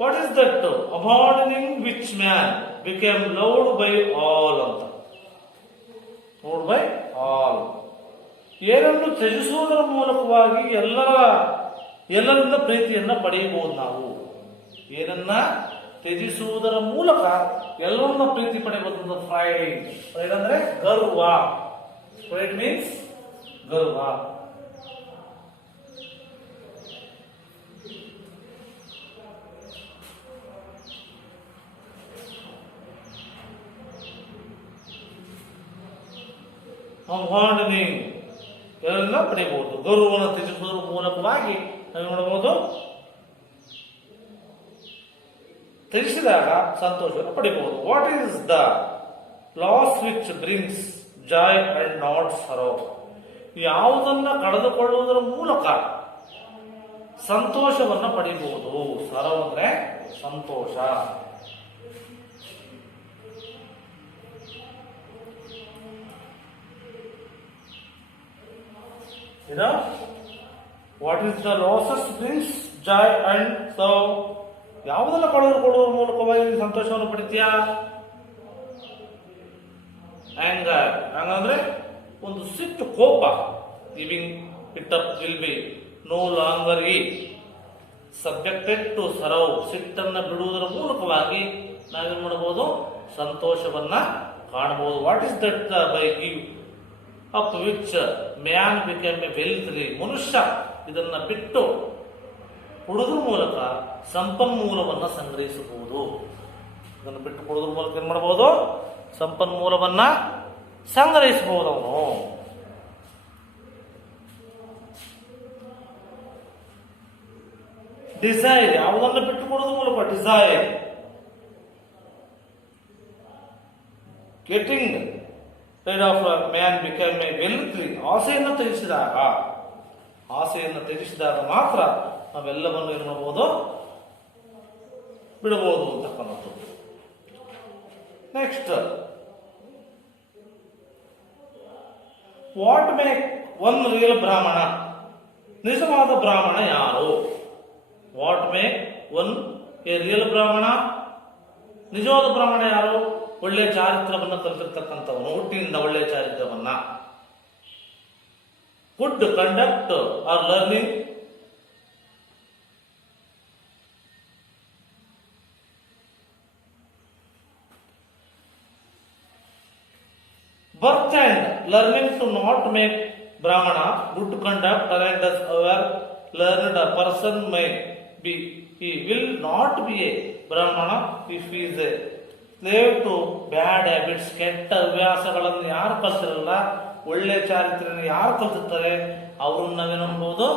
What is that abandoning which man became loved by all ಅಂತ. Loved by all. ಏನನ್ನು ತ್ಯಜಿಸುವುದರ ಮೂಲಕವಾಗಿ ಎಲ್ಲರಿಂದ ಪ್ರೀತಿಯನ್ನ ಪಡೆಯಬಹುದು ನಾವು. ಏನನ್ನ ತ್ಯಜಿಸುವುದರ ಮೂಲಕ ಎಲ್ಲರನ್ನ ಪ್ರೀತಿ ಪಡೆಯಬಹುದು. ಪ್ರೈಡ್. ಪ್ರೈಡ್ ಅಂದ್ರೆ ಗರ್ವ. ಪ್ರೈಡ್ ಮೀನ್ಸ್ ಗರ್ವ. ಅವಾರ್ಡನಿಂಗ್ ಎಲ್ಲರನ್ನ ಪಡೆಯಬಹುದು. ಗೌರವವನ್ನು ತ್ಯಜಿಸುವುದರ ಮೂಲಕವಾಗಿ ನಾವು ನೋಡಬಹುದು. ತ್ಯಜಿಸಿದಾಗ ಸಂತೋಷವನ್ನು ಪಡೆಯಬಹುದು. What is the loss which brings joy and not sorrow? ಯಾವುದನ್ನ ಕಳೆದುಕೊಳ್ಳುವುದರ ಮೂಲಕ ಸಂತೋಷವನ್ನ ಪಡೆಯಬಹುದು. ಸರೋ ಅಂದ್ರೆ ಸಂತೋಷ. What is the losses brings joy and sorrow? ಯಾವುದನ್ನ ಕಳೆದುಕೊಳ್ಳುವ ಮೂಲಕವಾಗಿ ಸಂತೋಷವನ್ನು ಪಡಿತೀಯಾ? ಆಂಗರ್. ಆಂಗರ್ ಅಂದ್ರೆ ಒಂದು ಸಿಟ್ಟು, ಕೋಪ. Giving it up will be no longer he subjected to sorrow. ಸಿಟ್ಟನ್ನ ಬಿಡುವುದರ ಮೂಲಕವಾಗಿ ನಾವೇನ್ ಮಾಡಬಹುದು? ಸಂತೋಷವನ್ನ ಕಾಣಬಹುದು. What is that by give up which man became a wealthy? ಮನುಷ್ಯ ಇದನ್ನ ಬಿಟ್ಟು ಕೊಡುವುದ್ರ ಮೂಲಕ ಸಂಪನ್ಮೂಲವನ್ನ ಸಂಗ್ರಹಿಸಬಹುದು. ಇದನ್ನು ಬಿಟ್ಟು ಕೊಡುವುದ್ರ ಮೂಲಕ ಏನ್ ಮಾಡಬಹುದು? ಸಂಪನ್ಮೂಲವನ್ನ ಸಂಗ್ರಹಿಸಬಹುದು ಅವನು. ಡಿಸೈರ್. ಯಾವುದನ್ನು ಬಿಟ್ಟು ಕೊಡುವುದ್ರ ಮೂಲಕ? Desire getting rid of man become a wealth. ಆಸೆಯನ್ನು ತ್ಯಜಿಸಿದಾಗ ಮಾತ್ರ ನಾವೆಲ್ಲವನ್ನು ಏನು ಮಾಡಬಹುದು, ಬಿಡಬಹುದು ಅಂತಕ್ಕಂಥದ್ದು. Next, what make one real Brahmin? ನಿಜವಾದ ಬ್ರಾಹ್ಮಣ ಯಾರು? What make one a real Brahmin? ನಿಜವಾದ ಬ್ರಾಹ್ಮಣ ಯಾರು? ಒಳ್ಳೆಯ ಚಾರಿತ್ರವನ್ನು ಕಲಿತಿರ್ತಕ್ಕಂಥವನು, ಹುಟ್ಟಿನಿಂದ ಒಳ್ಳೆಯ ಚಾರಿತ್ರವನ್ನ. Good conduct or learning. Birth and learning to not make Brahmana. Good conduct, talent as our learned a person may be. He will not be a Brahmana if he is a slave to bad habits. ಕೆಟ್ಟ ಹವ್ಯಾಸಗಳನ್ನು ಯಾರು ಕಲ್ತಿರಲ್ಲ, ಒಳ್ಳೆ ಚಾರಿತ್ರ್ಯನ ಯಾರು ಕಲ್ತಿರ್ತಾರೆ, ಅವ್ರನ್ನ ನಾವೇನಬಹುದು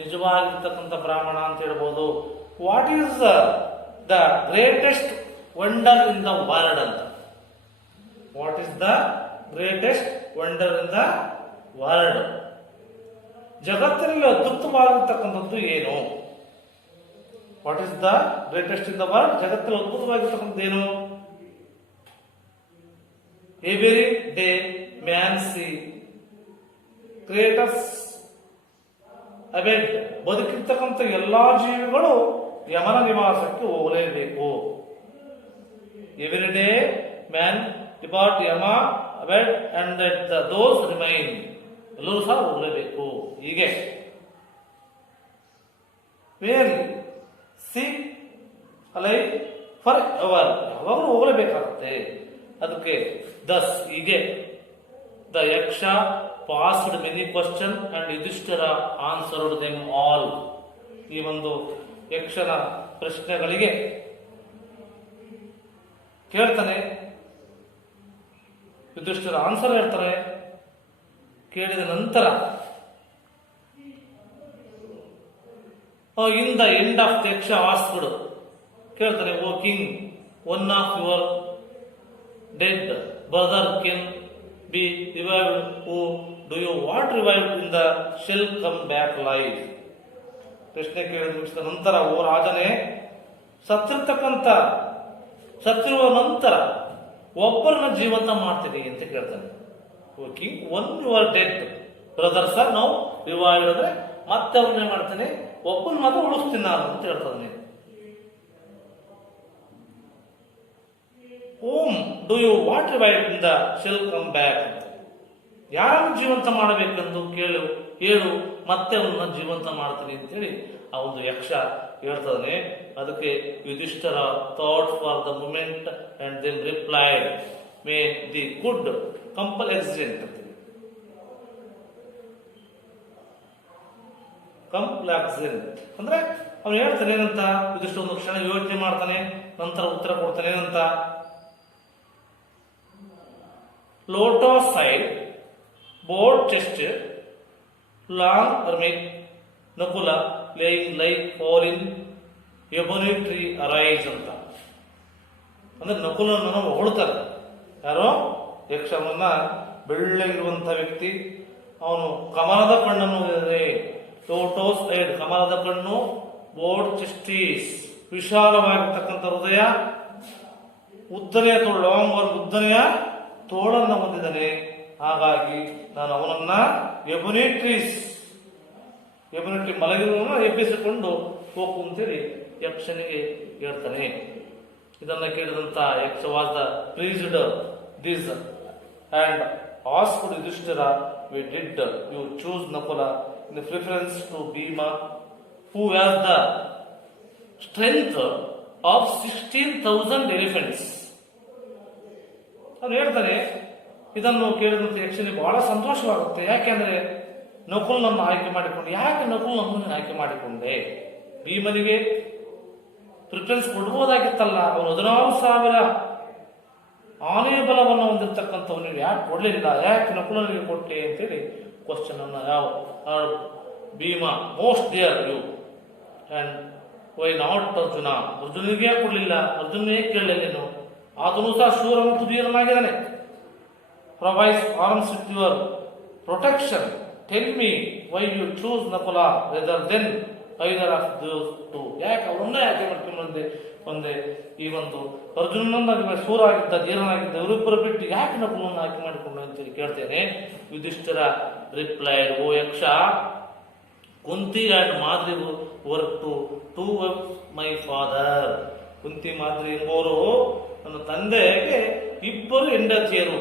ನಿಜವಾಗಿರ್ತಕ್ಕಂಥ ಬ್ರಾಹ್ಮಣ ಅಂತ ಹೇಳ್ಬೋದು. What is the greatest wonder in the world ಅಂತ. What is the greatest wonder in the world? ಜಗತ್ತಿನಲ್ಲಿ ಅದ್ಭುತವಾಗಿರ್ತಕ್ಕಂಥದ್ದು ಏನು? What is the greatest in the world? ಜಗತ್ತಲ್ಲಿ ಅದ್ಭುತವಾಗಿರ್ತಕ್ಕಂಥದ್ದು ಏನು? Every day man see creators abode. ಬದುಕಿರ್ತಕ್ಕಂಥ ಎಲ್ಲಾ ಜೀವಿಗಳು ಯಮನ ನಿವಾಸಕ್ಕೆ ಹೋಗಲೇಬೇಕು. Every day man depart Yama abode and that those remain. ಎಲ್ಲರೂ ಸಹ ಹೋಗಲೇಬೇಕು. ಹೀಗೆ where seek alive for ever, ಯಾವಾಗಲೂ ಹೋಗಲೇಬೇಕಾಗುತ್ತೆ. ಅದಕ್ಕೆ ದಸ್ ಹೀಗೆ ದ ಯಕ್ಷ passed many question and Yudhishthira answered them all. ಈ ಒಂದು ಯಕ್ಷನ ಪ್ರಶ್ನೆಗಳಿಗೆ ಕೇಳ್ತಾನೆ, ಯುಧಿಷ್ಠಿರ ಆನ್ಸರ್ ಹೇಳ್ತಾರೆ. ಕೇಳಿದ ನಂತರ in the end of the Yaksha asked ಕೇಳ್ತಾನೆ, O king, one of your dead brother can be revived. Who do you what revived in the shell come back life. ಪ್ರಶ್ನೆ ಕೇಳಿದ ನಿಮಿಷದ ನಂತರ, ಓ ರಾಜನೇ, ಸತ್ತಿರುವ ನಂತರ ಒಬ್ಬರನ್ನ ಜೀವಂತ ಮಾಡ್ತೀನಿ ಅಂತ ಕೇಳ್ತಾನೆ. King, one your dead brothers are ನಾವು ರಿವೈವ್ಡ್ ಅಂದ್ರೆ ಮತ್ತೆ ಅವ್ರನ್ನೇ ಮಾಡ್ತೇನೆ, ಒಬ್ಬನ ಮಾತ್ರ ಉಳಿಸ್ತೀನಿ ನಾನು ಅಂತ ಹೇಳ್ತಾನೆ. Whom do you what revived in the shell come back ಅಂತ. ಯಾರನ್ನು ಜೀವಂತ ಮಾಡಬೇಕೆಂದು ಹೇಳು, ಮತ್ತೆ ಅವನ್ನ ಜೀವಂತ ಮಾಡ್ತೀನಿ ಅಂತೇಳಿ ಆ ಒಂದು ಯಕ್ಷ ಹೇಳ್ತಾನೆ. ಅದಕ್ಕೆ Yudhishthira thought for the moment and then replied, may the good complexioned ಅಂತ. ಕಂಪ್ಲಾಕ್ಸಿಡೆಂಟ್ ಅಂದ್ರೆ ಅವನು ಹೇಳ್ತಾನೆ ಏನಂತ, ಯುಧಿಷ್ಠ ಒಂದು ಕ್ಷಣ ಯೋಚನೆ ಮಾಡ್ತಾನೆ, ನಂತರ ಉತ್ತರ ಕೊಡ್ತಾನೆ ಏನಂತ, lotus eyed broad chest long armed Nakula laying like fall in ebony tree arise ಅಂತ. ಅಂದ್ರೆ ನಕುಲನ್ನು ಹೊಗಳ್ತಾರೆ. ಯಾರೋ ಯಕ್ಷವನ್ನ ಬೆಳ್ಳಗಿರುವಂತ ವ್ಯಕ್ತಿ, ಅವನು ಕಮಲದ ಕಣ್ಣನ್ನು ಹೊಂದಿದ್ದಾನೆ. ಲೋಟೋಸ್ ಐಡ್ ಕಮಲದ ಕಣ್ಣು, ಬೋರ್ಡ್ ಚೆಸ್ಟೀಸ್ ವಿಶಾಲವಾಗಿರ್ತಕ್ಕಂಥ ಹೃದಯ, ಉದ್ದನೆಯ ತೋಳು ಲಾಂಗ್ ವರ್ಗ್ ಉದ್ದನೆಯ ತೋಳನ್ನು ಹೊಂದಿದ್ದಾನೆ. ಹಾಗಾಗಿ ನಾನು ಅವನನ್ನ ಎಬನಿ ಟ್ರೀ ಮಲಗಿರುವನ್ನ ಎಬ್ಬಿಸಿಕೊಂಡು ಹೋಗು ಅಂತೇಳಿ ಯಕ್ಷನಿಗೆ ಹೇಳ್ತಾನೆ. ಇದನ್ನ ಕೇಳಿದಂತ Yaksha was the pleased this and asked Yudhishthira, why did you choose Nakula in preference to Bhima who has the strength of 16,000 elephants. ಅವನು ಹೇಳ್ತಾನೆ, ಇದನ್ನು ಕೇಳಿದಂತ ಯಕ್ಷನಿಗೆ ಬಹಳ ಸಂತೋಷವಾಗುತ್ತೆ. ಯಾಕೆಂದ್ರೆ ನಕುಲನನ್ನು ಆಯ್ಕೆ ಮಾಡಿಕೊಂಡೆ. ಯಾಕೆ ನಕುಲನನ್ನು ಆಯ್ಕೆ ಮಾಡಿಕೊಂಡೆ? ಭೀಮನಿಗೆ ಪ್ರಿಫರೆನ್ಸ್ ಕೊಡ್ಬೋದಾಗಿತ್ತಲ್ಲ, ಅವನು 16,000 ಆನೆಯ ಬಲವನ್ನು ಹೊಂದಿರತಕ್ಕಂಥವನಿಗೆ ಯಾಕೆ ಕೊಡ್ಲಿಲ್ಲ, ಯಾಕೆ ನಕುಲನಿಗೆ ಕೊಟ್ಟೆ ಅಂತೇಳಿ ಕ್ವಶನ್ ಅನ್ನ ಯಾವ Bhima most dear you and why not Arjuna, ಅರ್ಜುನಿಗೆ ಕೊಡ್ಲಿಲ್ಲ, ಅರ್ಜುನೇ ಕೇಳಲಿಲ್ಲ, ಆತನು ಸಹ ಶೂರ ಮತ್ತು ಧೀರನಾಗಿದ್ದಾನೆ, provides arms with your protection. Tell me why you choose Nakula rather than either of those two. ಯಾಕೆ ಅವರನ್ನೇ ಯಾಕೆ ಮಾಡ್ಕೊಂಡ್ಬಂದೆ ಒಂದೇ ಈ ಒಂದು ಅರ್ಜುನನಾಗಿ ಸೂರ ಆಗಿದ್ದ ಧೀರನಾಗಿದ್ದ ಇವರಿಬ್ಬರು ಬಿಟ್ಟು ಯಾಕೆ ನಕುಲನ್ನು ಆಯ್ಕೆ ಮಾಡಿಕೊಂಡು ಅಂತೇಳಿ ಕೇಳ್ತೇನೆ. Yudhishthira replied, O Yaksha, Kunti and Madri were to my father. Kunti Madri ಎಂಬುವರು ನನ್ನ ತಂದೆಗೆ ಇಬ್ಬರು ಹೆಂಡತಿಯರು.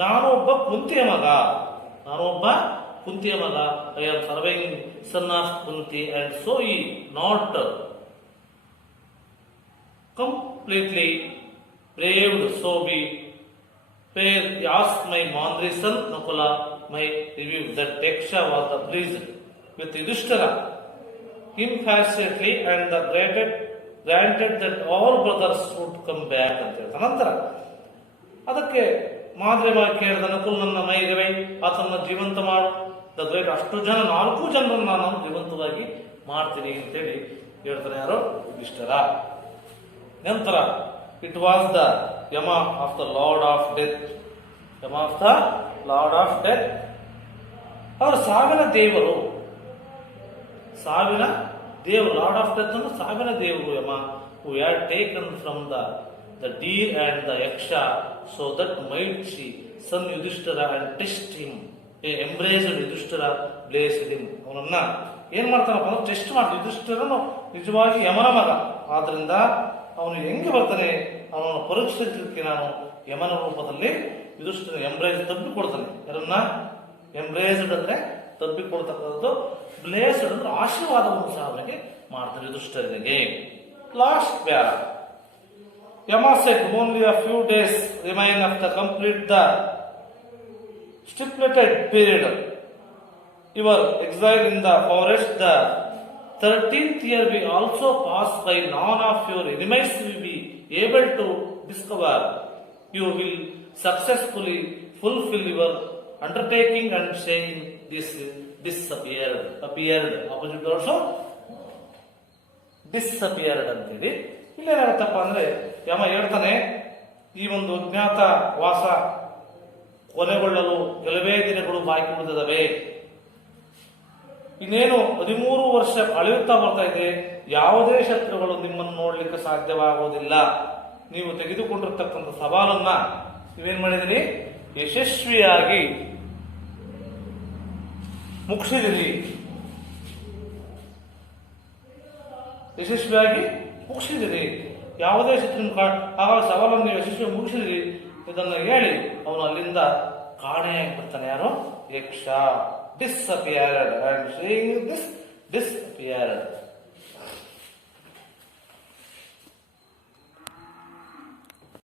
ನಾನೊಬ್ಬ ಕುಂತಿಯ ಮಗ. I am surviving son of Kunti and so he not completely braved, so be fair. Ask my Mandri son Nakula my review that Yaksha was the pleased with Yudhishthira impatiently and the granted that all brothers would come back ಅಂತ ಹೇಳ್ತಾರೆ. ನಂತರ ಅದಕ್ಕೆ ಮಾದ್ರೆ ಕೇಳಿದ ನಕುಲ್, ನನ್ನ ಮೈರವೈ ಆತನ ಜೀವಂತ ಮಾಡು. The great, ಅಷ್ಟು ಜನ 4 ಜನರನ್ನು ನಾನು ಜೀವಂತವಾಗಿ ಮಾಡ್ತೀನಿ ಅಂತೇಳಿ ಹೇಳ್ತಾನೆ ಯಾರು? ಯುಧಿಷ್ಠಿರ. ನಂತರ it was the Yama of the lord of death. ಅವರು ಸಾವಿನ ದೇವರು. ಲಾರ್ಡ್ ಆಫ್ ಡೆತ್ ಅಂದ್ರೆ ಸಾವಿನ ದೇವರು Yama. Who had taken from the deer and the Yaksha so that might see son Yudhishthira and test him. Embraced Yudhishthira blessed him. ಅವನನ್ನ ಏನ್ ಮಾಡ್ತಾನಪ್ಪ ಅಂದ್ರೆ ಟೆಸ್ಟ್ ಮಾಡಿ. ಯುಧಿಷ್ಠಿರನು ನಿಜವಾಗಿ ಯಮನ ಮಗ, ಆದ್ರಿಂದ ಅವನು ಹೆಂಗೆ ಬರ್ತಾನೆ ಅವನನ್ನು ಪರೀಕ್ಷಿಸಲಿಕ್ಕೆ ನಾನು ಯಮನ ರೂಪದಲ್ಲಿ ಯುಧಿಷ್ಠಿರ ಎಂಬ್ರೇಸ್ ತಬ್ಬಿಕೊಡ್ತಾನೆ. ಯಾರನ್ನ ಎಂಬ್ರೇಸ್ಡ್ ಅಂದ್ರೆ ತಬ್ಬಿಕೊಡ್ತಕ್ಕಂಥದ್ದು, ಬ್ಲೇಸ್ಡ್ ಅಂದ್ರೆ ಆಶೀರ್ವಾದವನ್ನು ಸಹ ಅವನಿಗೆ ಮಾಡ್ತಾರೆ ಯುಧಿಷ್ಠಿರನಿಗೆ. Last para. Yama said, only a few days remain of the complete the stipulated period. Your exile in the forest, the 13th year we also pass by. None of your enemies will be able to discover. You will successfully fulfill your undertaking and saying this appeared. Opposite also disappeared ಅಂತೇಳಿ. ಇಲ್ಲೇನಾಗುತ್ತಪ್ಪ ಅಂದ್ರೆ ಯಮ ಹೇಳ್ತಾನೆ, ಈ ಒಂದು ಅಜ್ಞಾತ ವಾಸ ಕೊನೆಗೊಳ್ಳಲು ಕೆಲವೇ ದಿನಗಳು ಬಾಕಿ ಉಳಿದಿದ್ದಾವೆ. ಇನ್ನೇನು 13 ವರ್ಷ ಕಳೆಯುತ್ತಾ ಬರ್ತಾ ಇದೆ. ಯಾವುದೇ ಶತ್ರುಗಳು ನಿಮ್ಮನ್ನು ನೋಡ್ಲಿಕ್ಕೆ ಸಾಧ್ಯವಾಗುವುದಿಲ್ಲ. ನೀವು ತೆಗೆದುಕೊಂಡಿರ್ತಕ್ಕಂಥ ಸವಾಲನ್ನ ನೀವೇನ್ ಮಾಡಿದಿರಿ? ಯಶಸ್ವಿಯಾಗಿ ಮುಗಿಸಿದಿರಿ. ಯಾವುದೇ ಶತ್ರುವಿನ ಹಾಗಾಗಿ ಸವಾಲನ್ನು ನೀವು ಯಶಸ್ವಿ ಮುಗಿಸಿದಿರಿ. ಇದನ್ನು ಹೇಳಿ ಅವನು ಅಲ್ಲಿಂದ ಕಾಣೆಯಾಗಿ ಬರ್ತಾನೆ. ಯಾರು? ಯಕ್ಷ. disappeared. I am saying this disappeared.